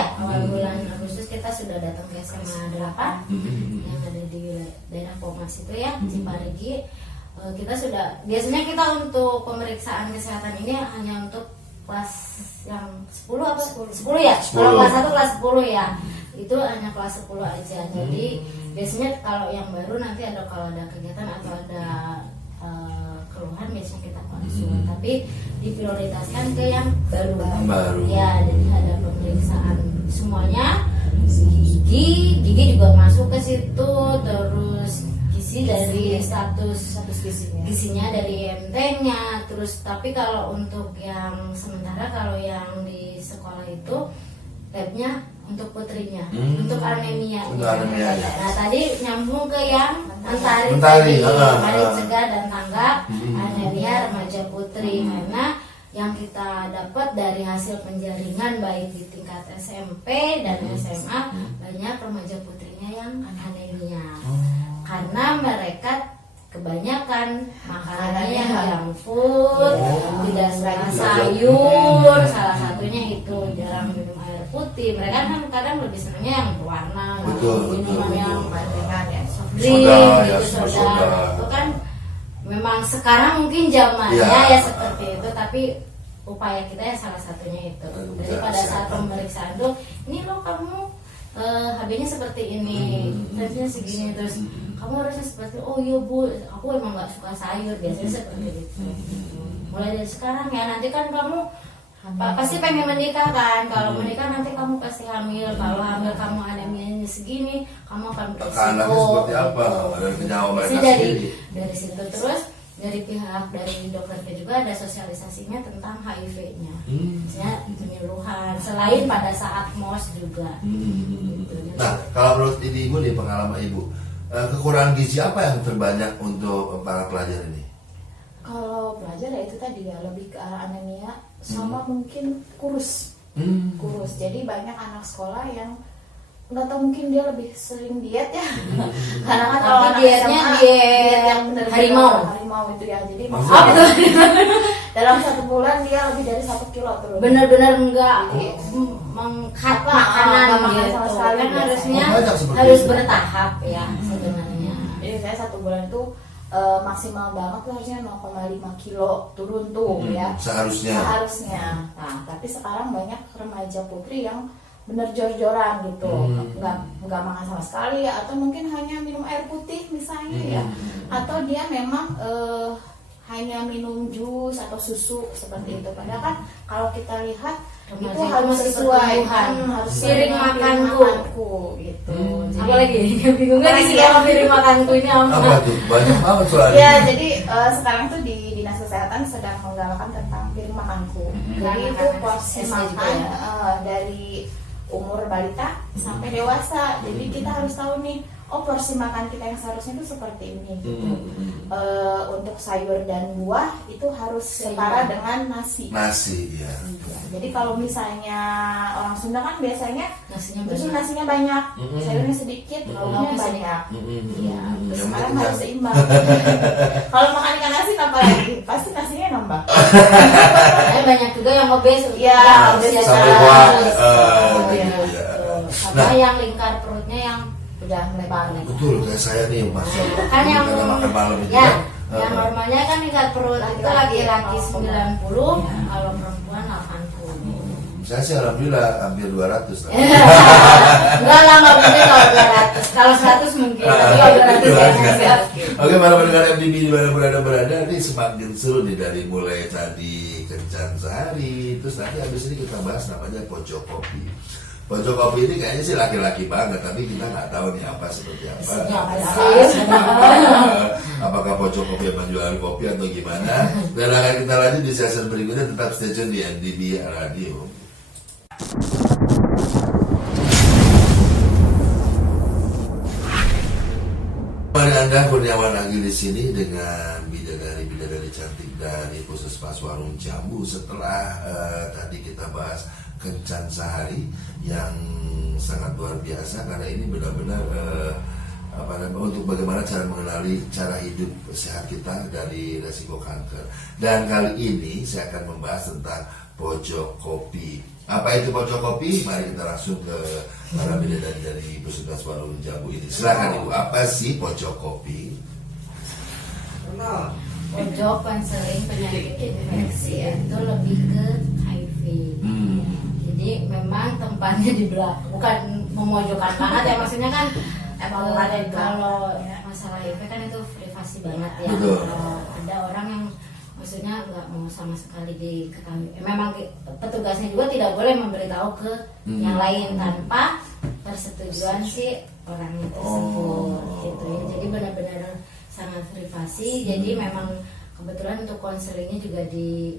Agustus kita sudah datang ke SMA 8 yang ada di daerah Pomas itu ya, Ciparigi. Kita sudah, biasanya kita untuk pemeriksaan kesehatan ini hanya untuk kelas yang 10 apa? 10 ya? 10. Kalau kelas 1 kelas 10 ya, itu hanya kelas 10 aja. Jadi biasanya kalau yang baru nanti kalau ada kegiatan atau ada keluhan biasanya kita konsul, tapi diprioritaskan ke yang baru. Ya, jadi ada pemeriksaan semuanya, gigi juga masuk ke situ, terus gizi dari status gizinya dari IMT-nya, terus tapi kalau untuk yang sementara kalau yang di sekolah itu labnya untuk putrinya, untuk anemia. Untuk anemia, ya. Nah tadi nyambung ke yang mentari cegah dan tanggap anemia remaja putri, karena yang kita dapat dari hasil penjaringan baik di tingkat SMP dan SMA banyak remaja putrinya yang anemia, karena mereka kebanyakan makanannya junk food, tidak suka sayur, salah satunya itu jarang minum air putih. Mereka kan kadang lebih senangnya yang berwarna, minuman yang soft drink, soda. Itu kan memang sekarang mungkin zamannya ya seperti itu, tapi upaya kita ya salah satunya itu. Jadi pada saat pemeriksaan tuh, ini loh kamu HB-nya seperti ini, tensinya segini, terus kamu harusnya seperti, oh iya bu, aku emang nggak suka sayur, biasanya seperti itu. Mulai dari sekarang ya, nanti kan kamu pasti pengen menikah kan, kalau menikah nanti kamu pasti hamil, kalau hamil kamu anemianya segini, kamu akan beresiko. Anaknya seperti apa? Dan nyawa mereka sendiri. Dari situ terus dari dokternya juga ada sosialisasinya tentang HIV-nya, misalnya penyuluhan selain pada saat MOS juga. Gitu. Nah, kalau menurut ibu nih, pengalaman ibu, kekurangan gizi apa yang terbanyak untuk para pelajar ini? Kalau pelajar ya itu tadi ya, lebih ke arah anemia sama mungkin kurus. Jadi banyak anak sekolah yang nggak tahu, mungkin dia lebih sering diet ya. Karena kan kalau anak dietnya SMA, diet yang benar harimau itu ya. Jadi maksudnya dalam 1 bulan dia lebih dari 1 kilo turun. Benar-benar enggak mengkat makanan gitu. Sama sekali Kan harusnya biasanya. harus bertahap ya sebenarnya. Jadi saya 1 bulan itu maksimal banget tuh harusnya 0,5 kilo turun tuh ya. Seharusnya. Nah, tapi sekarang banyak remaja putri yang bener jor-joran gitu, nggak makan sama sekali, atau mungkin hanya minum air putih misalnya ya, atau dia memang hanya minum jus atau susu seperti itu. Padahal kan kalau kita lihat itu harus sesuai, harus piring makanku gitu. Jadi apalagi bingungnya di sini sama piring makanku ini Apa tuh? Banyak banget soalnya. ya, jadi sekarang tuh di Dinas Kesehatan sedang menggalakkan tentang piring makanku. Jadi itu porsi makan dari umur balita sampai dewasa. Jadi kita harus tahu nih, oh porsi makan kita yang seharusnya itu seperti ini gitu. Untuk sayur dan buah itu harus setara dengan nasi. Ya. Jadi kalau misalnya orang Sunda kan biasanya nasinya nasinya banyak, sayurnya sedikit, lauknya banyak. Iya, sekarang harus seimbang. Kalau makan ikan nasi nambah lagi, pasti nasinya nambah. Banyak juga yang obes. Iya, obes sampai sama yang lingkar perutnya yang udah melebar. Betul, kayak saya nih masuk kan yang karena makan malam itu ya, kan. yang normalnya kan lingkar perut itu laki-laki 90, kalau perempuan 80. Saya sih alhamdulillah hampir 200 lah. Enggak lah, nggak mungkin kalau 200. Kalau 100 mungkin, tapi kalau 200 ya. Oke, para pendengar MDB di mana berada, ini semakin seru nih, dari mulai tadi Kencan Sehari, terus nanti habis ini kita bahas namanya Pojok Kopi. Pojok Kopi ini kayaknya sih laki-laki banget, tapi kita nggak tahu nih apa seperti apa. Apakah Pojok Kopi yang menjual kopi atau gimana? Dan akan kita lanjut di sesi berikutnya, tetap stay tune di MDB Radio. Mari Anda, Kurniawan Agil di sini dengan bidadari cantik dari Puskesmas Warung Jambu. Setelah tadi kita bahas Kencan Sehari yang sangat luar biasa, karena ini benar-benar untuk bagaimana cara mengenali cara hidup sehat kita dari resiko kanker. Dan kali ini saya akan membahas tentang Pojok Kopi. Apa itu Pocokopi? Mari kita langsung ke para bidadari dari Puskesmas Warung Jambu ini. Silakan Ibu, apa sih Pocokopi? Pojok konseling penyakit infeksi itu lebih ke HIV. Jadi memang tempatnya di belakang, bukan memojokkan banget ya, maksudnya kan Emang ada di kalau belakang, ya. masalah HIV kan itu privasi banget ya. Betul. Ada orang yang maksudnya nggak mau sama sekali diketahui. Memang petugasnya juga tidak boleh memberitahu ke yang lain tanpa persetujuan si orangnya tersebut gitu ya. Jadi benar-benar sangat privasi. Jadi memang kebetulan untuk konselingnya juga di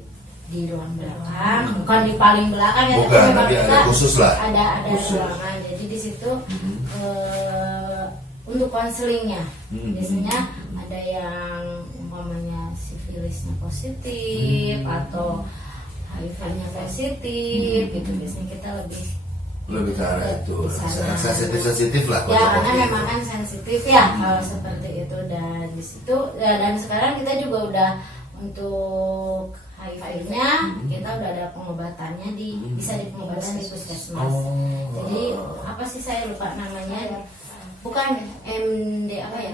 ruang belakang, bukan di paling belakang ya, Bukan, memang tapi ada kita khusus lah. ada Khusus. ruangan. Jadi di situ untuk konselingnya biasanya ada yang umpamanya sifilisnya positif atau HIV-nya positif gitu, biasanya kita Lebih ke arah itu, di sana. sensitif lah. Ya Pocokopi. karena memang kan sensitif ya kalau seperti itu, dan di situ dan sekarang kita juga udah untuk HIV-nya kita udah ada pengobatannya bisa dipengobatan di puskesmas. Jadi apa sih, saya lupa namanya, bukan MD apa ya,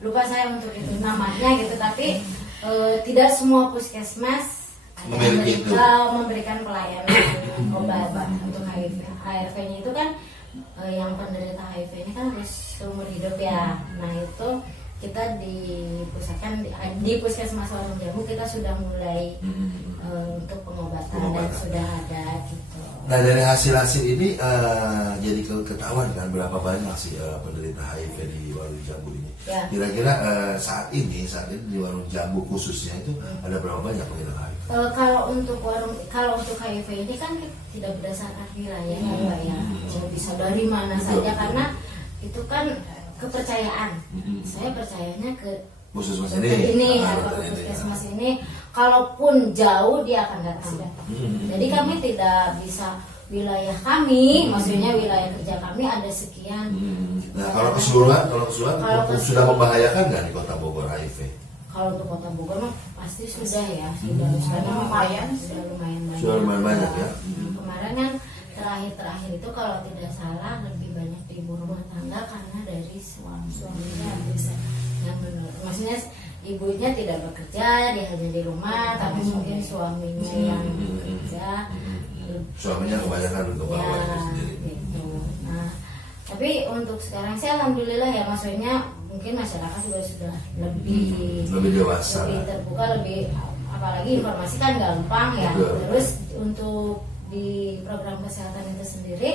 lupa saya untuk itu namanya gitu, tapi tidak semua puskesmas Memiliki itu. memberikan pelayanan obat untuk HIV. HIV-nya itu kan yang penderita HIV ini kan harus seumur hidup ya. Nah itu kita dipusatkan di Puskesmas Warung Jambu kita sudah mulai untuk pengobatan dan sudah ada gitu. Nah dari hasil-hasil ini jadi ketahuan kan berapa banyak sih penderita HIV di Warung Jambu ini. Ya. Kira-kira saat ini di Warung Jambu khususnya itu ada berapa banyak penderita HIV? Kalau untuk HIV ini kan tidak berdasarkan wilayah ya Mbak ya. Bisa dari mana saja karena itu kan kepercayaan. Saya percayanya ke Puskesmas dokter ini atau ke puskesmas ini, kalaupun jauh dia akan datang. Jadi kami tidak bisa wilayah kami, maksudnya wilayah kerja kami ada sekian. Nah kalau keseluruhan Kalau sudah membahayakan nggak di Kota Bogor HIV? Kalau untuk Kota Bogor mah pasti sudah ya, sudah lumayan banyak. Sudah lumayan banyak ya. Kemarin kan terakhir itu kalau tidak salah lebih banyak di ibu rumah tangga karena dari suaminya bisa yang maksudnya ibunya tidak bekerja, dia hanya di rumah, tapi mungkin suaminya yang bekerja. Suaminya kebanyakan untuk bawa Ya, itu sendiri. gitu. Nah, tapi untuk sekarang sih alhamdulillah ya, maksudnya mungkin masyarakat juga sudah lebih dewasa. lebih terbuka, lebih apalagi informasi kan gampang ya. Betul. Terus untuk di program kesehatan itu sendiri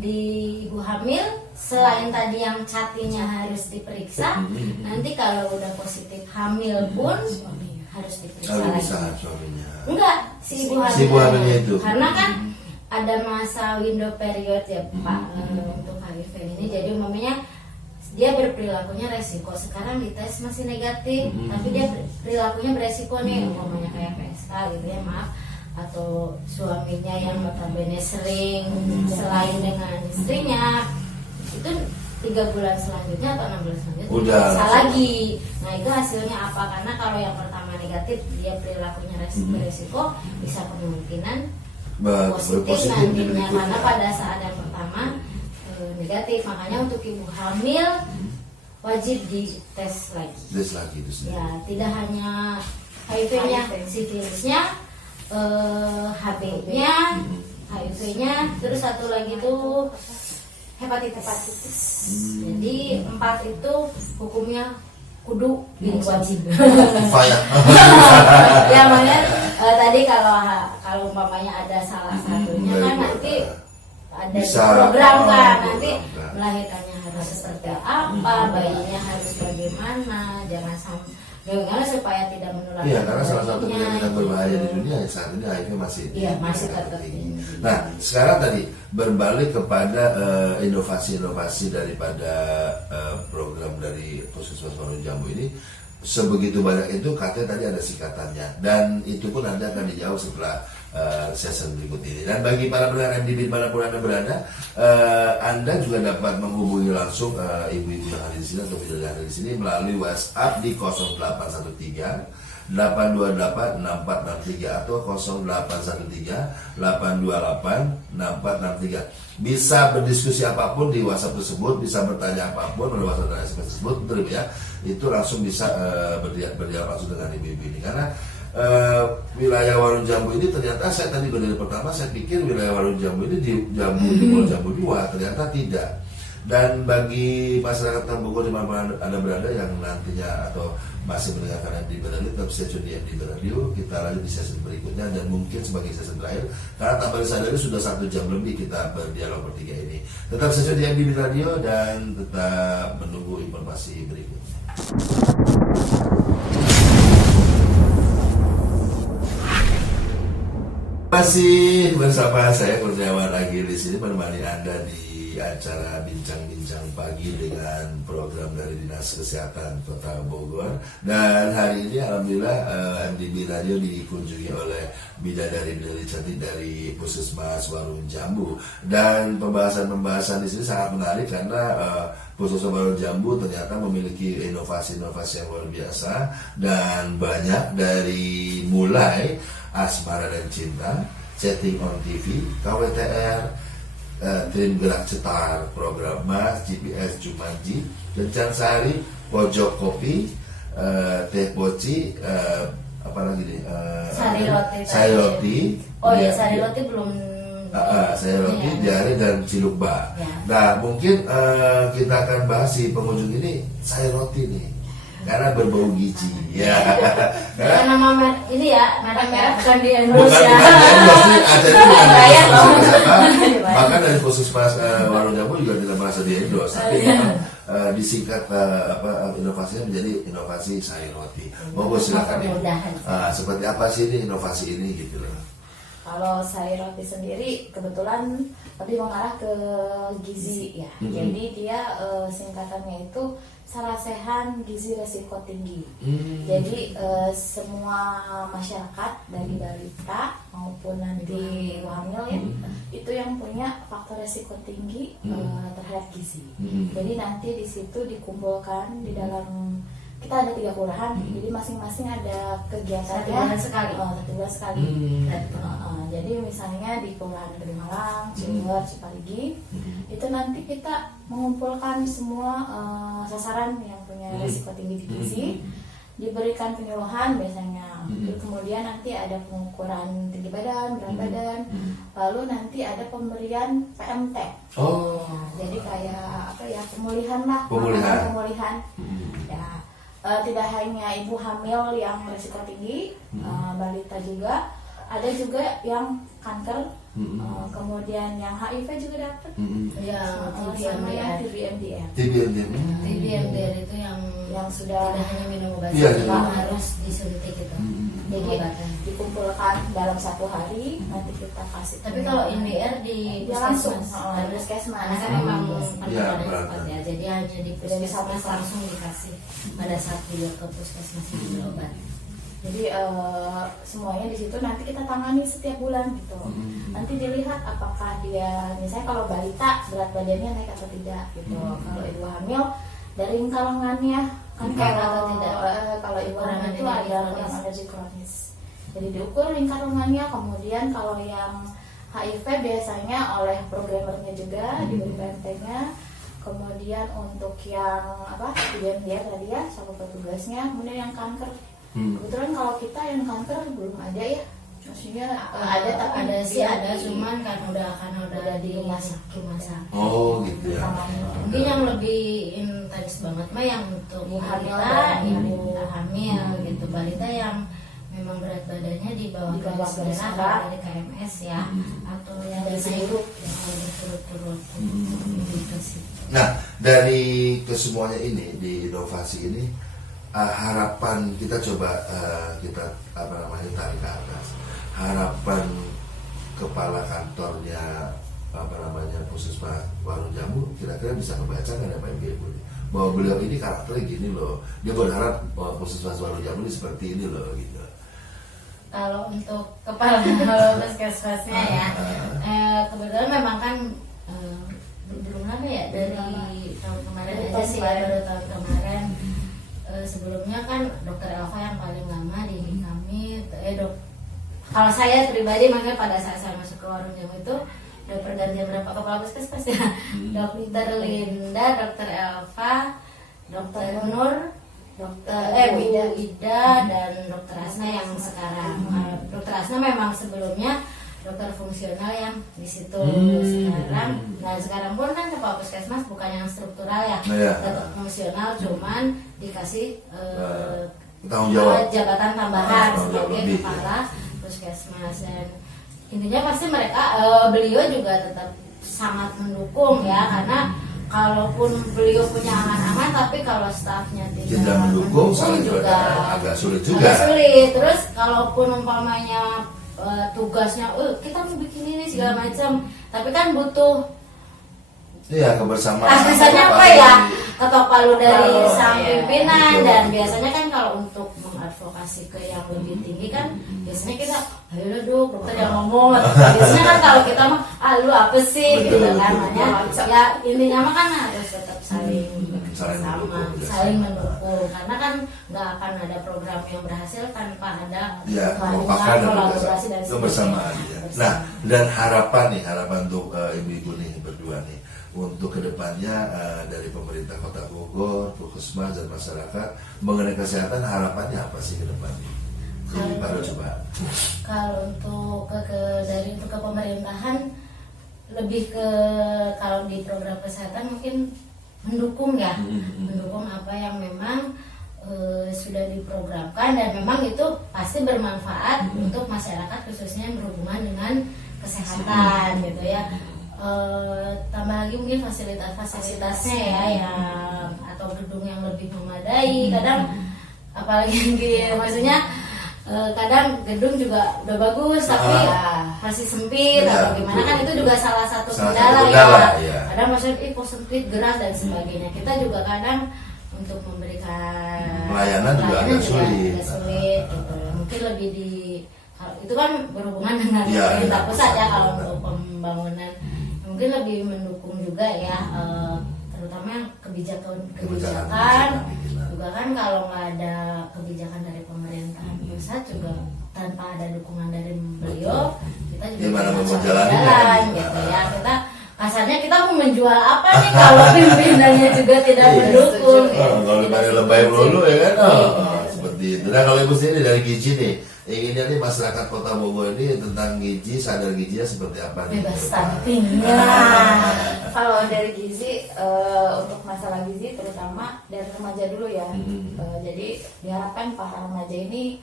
di ibu hamil selain tadi yang catinya harus diperiksa, nanti kalau udah positif hamil pun harus diperiksa Kalau lagi. bisa suaminya. Enggak, si ibu Si ibu hamilnya itu. karena kan ada masa window period ya Pak untuk HIV ini. Jadi umumnya dia berperilakunya resiko. Sekarang dites masih negatif, tapi dia perilakunya beresiko nih, umumnya kayak PSK gitu ya, maaf, atau suaminya yang notabene sering selain dengan istrinya itu 3 bulan selanjutnya atau 6 bulan selanjutnya Udah. bisa lagi. Nah itu hasilnya apa? Karena kalau yang pertama negatif dia perilakunya beresiko, bisa kemungkinan positif nantinya, karena pada saat yang pertama negatif. Makanya untuk ibu hamil wajib dites lagi. Tes lagi itu sendiri. Ya, tidak hanya HIV-nya, sifilisnya, HB-nya, HIV-nya, terus satu lagi tuh hepatitis. Jadi 4 itu hukumnya kudu wajib. Fire. Ya makanya tadi kalau umpamanya ada salah satunya kan nanti ada Bisa, program kan, program. nanti melahirkannya harus seperti apa, bayinya harus bagaimana, jangan supaya tidak menular. Iya, karena salah satu penyakit yang berbahaya di dunia saat ini HIV masih masih tetap tinggi. Nah, sekarang tadi berbalik kepada inovasi-inovasi daripada program dari Puskesmas Warung Jambu ini, sebegitu banyak itu katanya tadi ada singkatannya, dan itu pun Anda akan dijawab setelah season berikut ini. Dan bagi para pendengar MDB dimanapun Anda berada, Anda juga dapat menghubungi langsung ibu-ibu yang ada di sini atau tidak ada di sini melalui WhatsApp di 0813 828-6463 atau 0813-828-6463. Bisa berdiskusi apapun di WhatsApp tersebut, bisa bertanya apapun oleh WhatsApp dan SMS tersebut, betul ya. Itu langsung bisa berdialog langsung dengan ibu-ibu ini. Karena wilayah Warung Jambu ini ternyata saya tadi dari pertama saya pikir wilayah Warung Jambu ini di Mall Jambu 2, ternyata tidak. Dan bagi masyarakat Bogor di mana Anda berada yang nantinya atau masih mendengarkan di Radio, tetap stay tune di MDB Radio. Kita lanjut di sesi berikutnya dan mungkin sebagai sesi terakhir karena tanpa disadari sudah 1 jam lebih kita berdialog bertiga ini. Tetap stay tune di MDB Radio dan tetap menunggu informasi berikutnya. Masih bersama saya Kurniawan lagi di sini menemani Anda di acara bincang-bincang pagi dengan program dari Dinas Kesehatan Kota Bogor. Dan hari ini alhamdulillah MDB Radio dikunjungi oleh bidadari cantik dari Puskesmas Warung Jambu. Dan pembahasan di sini sangat menarik karena Puskesmas Warung Jambu ternyata memiliki inovasi-inovasi yang luar biasa dan banyak, dari mulai Asmara dan Cinta, Chatting on TV, KWTR, Trim Gerak Cetar, Program Mas, GPS Jumanji, Kencan Sari, Pojok Kopi, Teh Poci, apa lagi nih? Sari Roti. Oh ya, Sari Roti belum. Sari Roti, Ya. Jari dan Cilukba. Ya. Nah, mungkin kita akan bahas si pengunjung ini Sari Roti nih, karena berbau gizi. Ya. Karena nama ini ya, merek bukan di Bukan Indonesia. ada itu bukan dari siapa. Bahkan dari Puskesmas Warung Jambu juga tidak merasa di endorse, tapi memang disingkat inovasinya menjadi inovasi Sari Roti. Monggo silakan Ibu. Seperti apa sih ini inovasi ini gitu loh. Kalau Sari Roti sendiri kebetulan lebih mengarah ke gizi ya. Jadi dia singkatannya itu Sarasehan Gizi Resiko Tinggi. Jadi semua masyarakat dari balita maupun nanti hamil ya, itu yang punya faktor resiko tinggi terhadap gizi. Jadi nanti di situ dikumpulkan di dalam, kita ada 3 kelurahan, jadi masing-masing ada kegiatannya 1 bulan sekali. Jadi misalnya di Kelurahan Negeri Malang, Cilegon, Ciparigi, itu nanti kita mengumpulkan semua sasaran yang punya risiko tinggi di gizi, diberikan penyuluhan biasanya. Kemudian nanti ada pengukuran tinggi badan, berat badan, lalu nanti ada pemberian PMT. Jadi kayak apa ya, pemulihan lah, pemulihan. Ya. Tidak hanya ibu hamil yang risiko tinggi, balita juga, ada juga yang kanker, kemudian yang HIV juga dapat, sama yang TB-MDR. TB-MDR itu yang sudah tidak hanya minum obat, harus disuntik gitu. Jadi dikumpulkan dalam 1 hari, nanti kita kasih. Tapi kalau MDR di puskesmas, puskesmas, karena memang pada cepat ya, jadi hanya di puskesmas Jadi langsung dikasih pada saat dia ke puskesmas itu obat. Jadi semuanya di situ nanti kita tangani setiap bulan gitu. Nanti dilihat apakah dia, misalnya kalau balita berat badannya naik atau tidak gitu. Kalau ibu hamil dari kalangannya kan kalau ibu hamil itu ada yang alergi kronis. Jadi diukur lingkar lengannya, kemudian kalau yang HIV biasanya oleh programmernya juga diberi PMT-nya. Kemudian untuk yang dia tadi ya sama petugasnya, kemudian yang kanker. Kebetulan kalau kita yang kanker belum ada ya, maksudnya ada tapi ada cuman kan udah di rumah sakit. Oh gitu ya. Mungkin yang lebih intens banget mah yang untuk ibu hamil gitu, balita yang memang berat badannya di bawah garis merah dari KMS ya, atau yang naik yang berturut-turut gitu sih. Nah, dari kesemuanya ini di inovasi ini, harapan kita coba kita tarik ke atas. Harapan kepala kantornya Puskesmas Warung Jambu kira-kira bisa membacakan ya Pak Ibu, bahwa beliau ini karakternya gini loh, dia berharap bahwa Puskesmas Warung Jambu ini seperti ini loh gitu. Kalau untuk kepala puskesmasnya ya, kebetulan memang kan belum lama ya, dari tahun kemarin aja sih ya, baru tahun kemarin sebelumnya kan dokter Elva yang paling lama di kami. Kalau saya pribadi makanya pada saat saya masuk ke warung jamu itu udah pergantian berapa kepala puskesmas ya. Dokter Linda, dokter Elva, dokter Nur, Bu Ida dan dokter Asna yang sekarang. Dokter Asna memang sebelumnya dokter fungsional yang di situ sekarang. Nah sekarang pun kan kepala puskesmas bukan yang struktural ya, tetap fungsional, cuman dikasih tanggung jawab jabatan tambahan sebagai kepala puskesmas. Dan intinya pasti mereka beliau juga tetap sangat mendukung ya, karena kalaupun beliau punya angan-angan tapi kalau stafnya tidak mendukung juga agak sulit juga. Terus kalaupun umpamanya tugasnya kita mau bikin ini segala macam, tapi kan butuh kebersamaan. Biasanya apa ya, ketok palu dari sang pimpinan. Dan biasanya kan kalau untuk mengadvokasi ke yang lebih tinggi kan biasanya kita ayo dong dokter yang ngomong. Biasanya kan kalau kita mah lu apa sih gitu kan, makanya ya intinya mah kan harus tetap saling mendukung, karena kan nggak akan ada program yang berhasil tanpa ada kolaborasi dan kebersamaan. Nah, dan harapan untuk ibu-ibu nih berdua nih untuk kedepannya dari pemerintah Kota Bogor, puskesmas dan masyarakat mengenai kesehatan, harapannya apa sih ke depannya? Jadi pada coba. Kalau untuk dari pemerintahan lebih ke kalau di program kesehatan mungkin mendukung ya, mendukung apa yang memang sudah diprogramkan dan memang itu pasti bermanfaat untuk masyarakat khususnya yang berhubungan dengan kesehatan gitu ya. Tambah lagi mungkin fasilitasnya ya, yang atau gedung yang lebih memadai. Kadang apalagi maksudnya kadang gedung juga udah bagus tapi masih sempit atau gimana kan, itu juga salah satu kendala ya. Kadang maksudnya kok sempit, geras dan sebagainya. Kita juga kadang untuk memberikan pelayanan juga agak sulit gitu. Mungkin lebih itu kan berhubungan dengan pemerintah pusat ya kalau untuk pembangunan. Mungkin lebih mendukung juga ya, terutama kebijakan juga kan, kalau nggak ada kebijakan dari pemerintahan pusat juga tanpa ada dukungan dari beliau, kita juga mau jalan gitu ya. Kita kasarnya kita mau menjual apa nih kalau pimpinannya juga tidak mendukung. Kalau pada lebay melulu ya kan, seperti itu. Nah kalau ibu sendiri dari gizi nih, inginnya nih masyarakat Kota Bogor ini tentang gizi, sadar gizinya seperti apa nih? Bebas stuntingnya. Kalau dari gizi, untuk masalah gizi terutama dari remaja dulu ya. Jadi diharapkan para remaja ini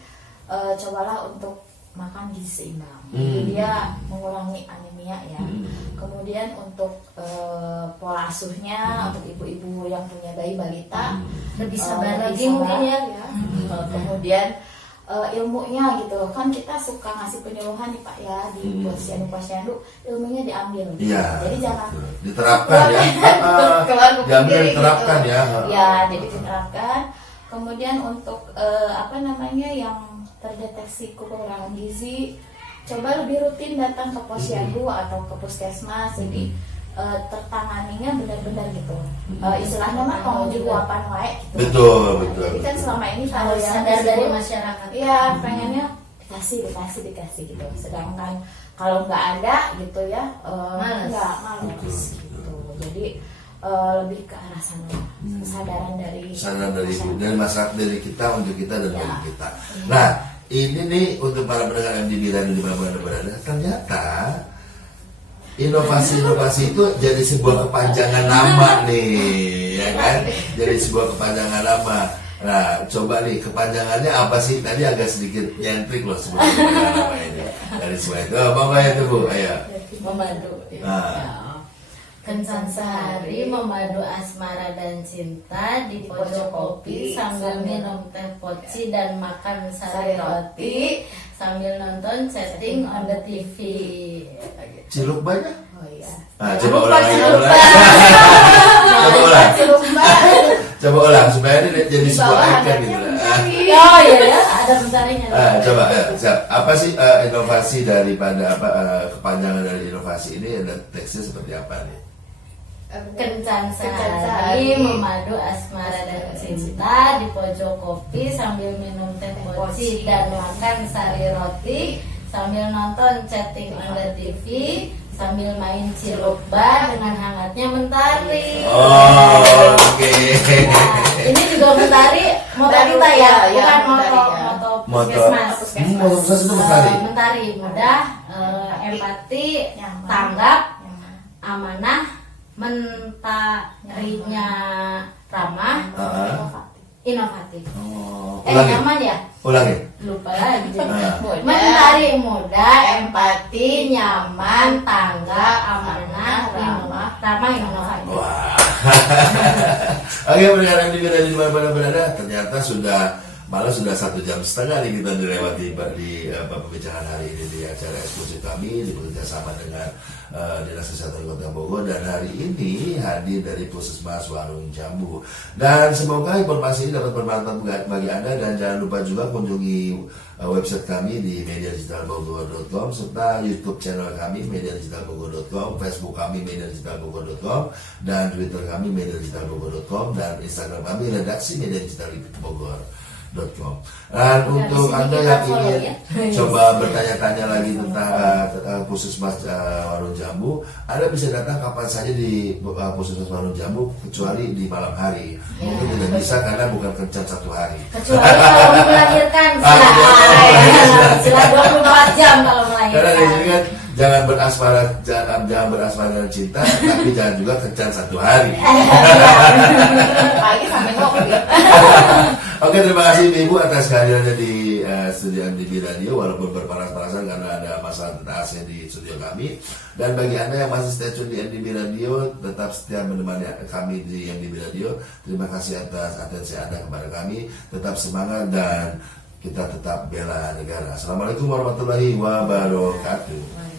cobalah untuk makan gizi seimbang. Jadi dia mengurangi anemia ya. Kemudian untuk pola asuhnya untuk ibu-ibu yang punya bayi balita lebih sabar lagi mungkin ya. Kemudian ilmunya gitu kan, kita suka ngasih penyuluhan nih Pak ya di posyandu ilmunya diambil jadi jangan diterapkan ya, diambil diterapkan gitu. Ya jadi diterapkan. Kemudian untuk yang terdeteksi kekurangan gizi, coba lebih rutin datang ke posyandu atau ke puskesmas, jadi tertanganinya benar-benar gitu. Istilahnya mah tanggung jawaban wae gitu. Betul. Jadi kan selama ini kalau yang sadar dari masyarakat. Iya, pengennya dikasih gitu. Sedangkan kalau nggak ada gitu ya, malas gitu. Jadi lebih ke arah sana, kesadaran dari masyarakat, dari kita untuk kita dan dari kita. Nah, ini nih untuk para pendengar MDB Radio di mana berada, ternyata inovasi itu jadi sebuah kepanjangan nama nih, ya kan? Jadi sebuah kepanjangan nama. Nah, coba nih kepanjangannya apa sih? Tadi agak sedikit nyentrik loh sebelum nama ini. Dari semua itu, apa ya itu Bu? Ayo. Memadu. Kencan sehari memadu asmara dan cinta di pojok kopi sambil minum teh poci dan makan sari roti sambil nonton chatting on the TV. Ciluk banyak? Oh iya. Coba ulang. Coba ulang supaya ini jadi sebuah icon gitu. Oh iya, ada bentarnya. Coba siap. Apa sih inovasi daripada kepanjangan dari inovasi ini, ada teksnya seperti apa nih? Kencan Kencan sehari sehari. memadu asmara dan cinta di pojok kopi sambil minum teh poci dan makan sari roti sambil nonton chatting on the TV sambil main cilokban dengan hangatnya mentari. Oh, oke. Nah, ini juga mentari moto Baru, kita ya, ya, bukan mentari, moto ya. moto Moto puskesmas. moto puskesmas itu mentari. Mentari mudah, empati, Nyaman. tanggap, Nyaman. amanah, mentarinya ramah, inovatif. Oh, ulangi. Nyaman ya? Ulangi. Lupa lagi. Nah. Mudah. Mentari muda, Empati, nyaman, tanggap, amanah, ramah, inovatif. Wah. Oke, pendengar yang di mana berada, ternyata malah sudah 1,5 jam nih kita dilewati di pembicaraan hari ini di acara eksklusif kami di bekerjasama dengan Dinas Kesehatan Kota Bogor, dan hari ini hadir dari Puskesmas Warung Jambu, dan semoga informasi ini dapat bermanfaat bagi Anda, dan jangan lupa juga kunjungi website kami di mediadigitalbogor.com serta YouTube channel kami mediadigitalbogor.com, Facebook kami mediadigitalbogor.com, dan Twitter kami mediadigitalbogor.com, dan Instagram kami redaksi mediadigitalbogor.com. Dan untuk Anda yang ingin coba bertanya-tanya lagi tentang Puskesmas Warung Jambu, Anda bisa datang kapan saja di Puskesmas Warung Jambu kecuali di malam hari. Mungkin tidak bisa karena bukan kencan 1 hari. Kecuali kalau mau melahirkan, setelah 24 jam kalau Karena melahirkan. ini kan jangan berasmara dengan cinta, tapi jangan juga kencan 1 hari. Pagi sampai ngopi. Oke, terima kasih Ibu atas kehadirannya di studio MDB Radio, walaupun berpanas-panasan karena ada masalah AC di studio kami. Dan bagi Anda yang masih stay tune di MDB Radio, tetap setia menemani kami di MDB Radio. Terima kasih atas atensi Anda kepada kami. Tetap semangat dan kita tetap bela negara. Assalamualaikum warahmatullahi wabarakatuh.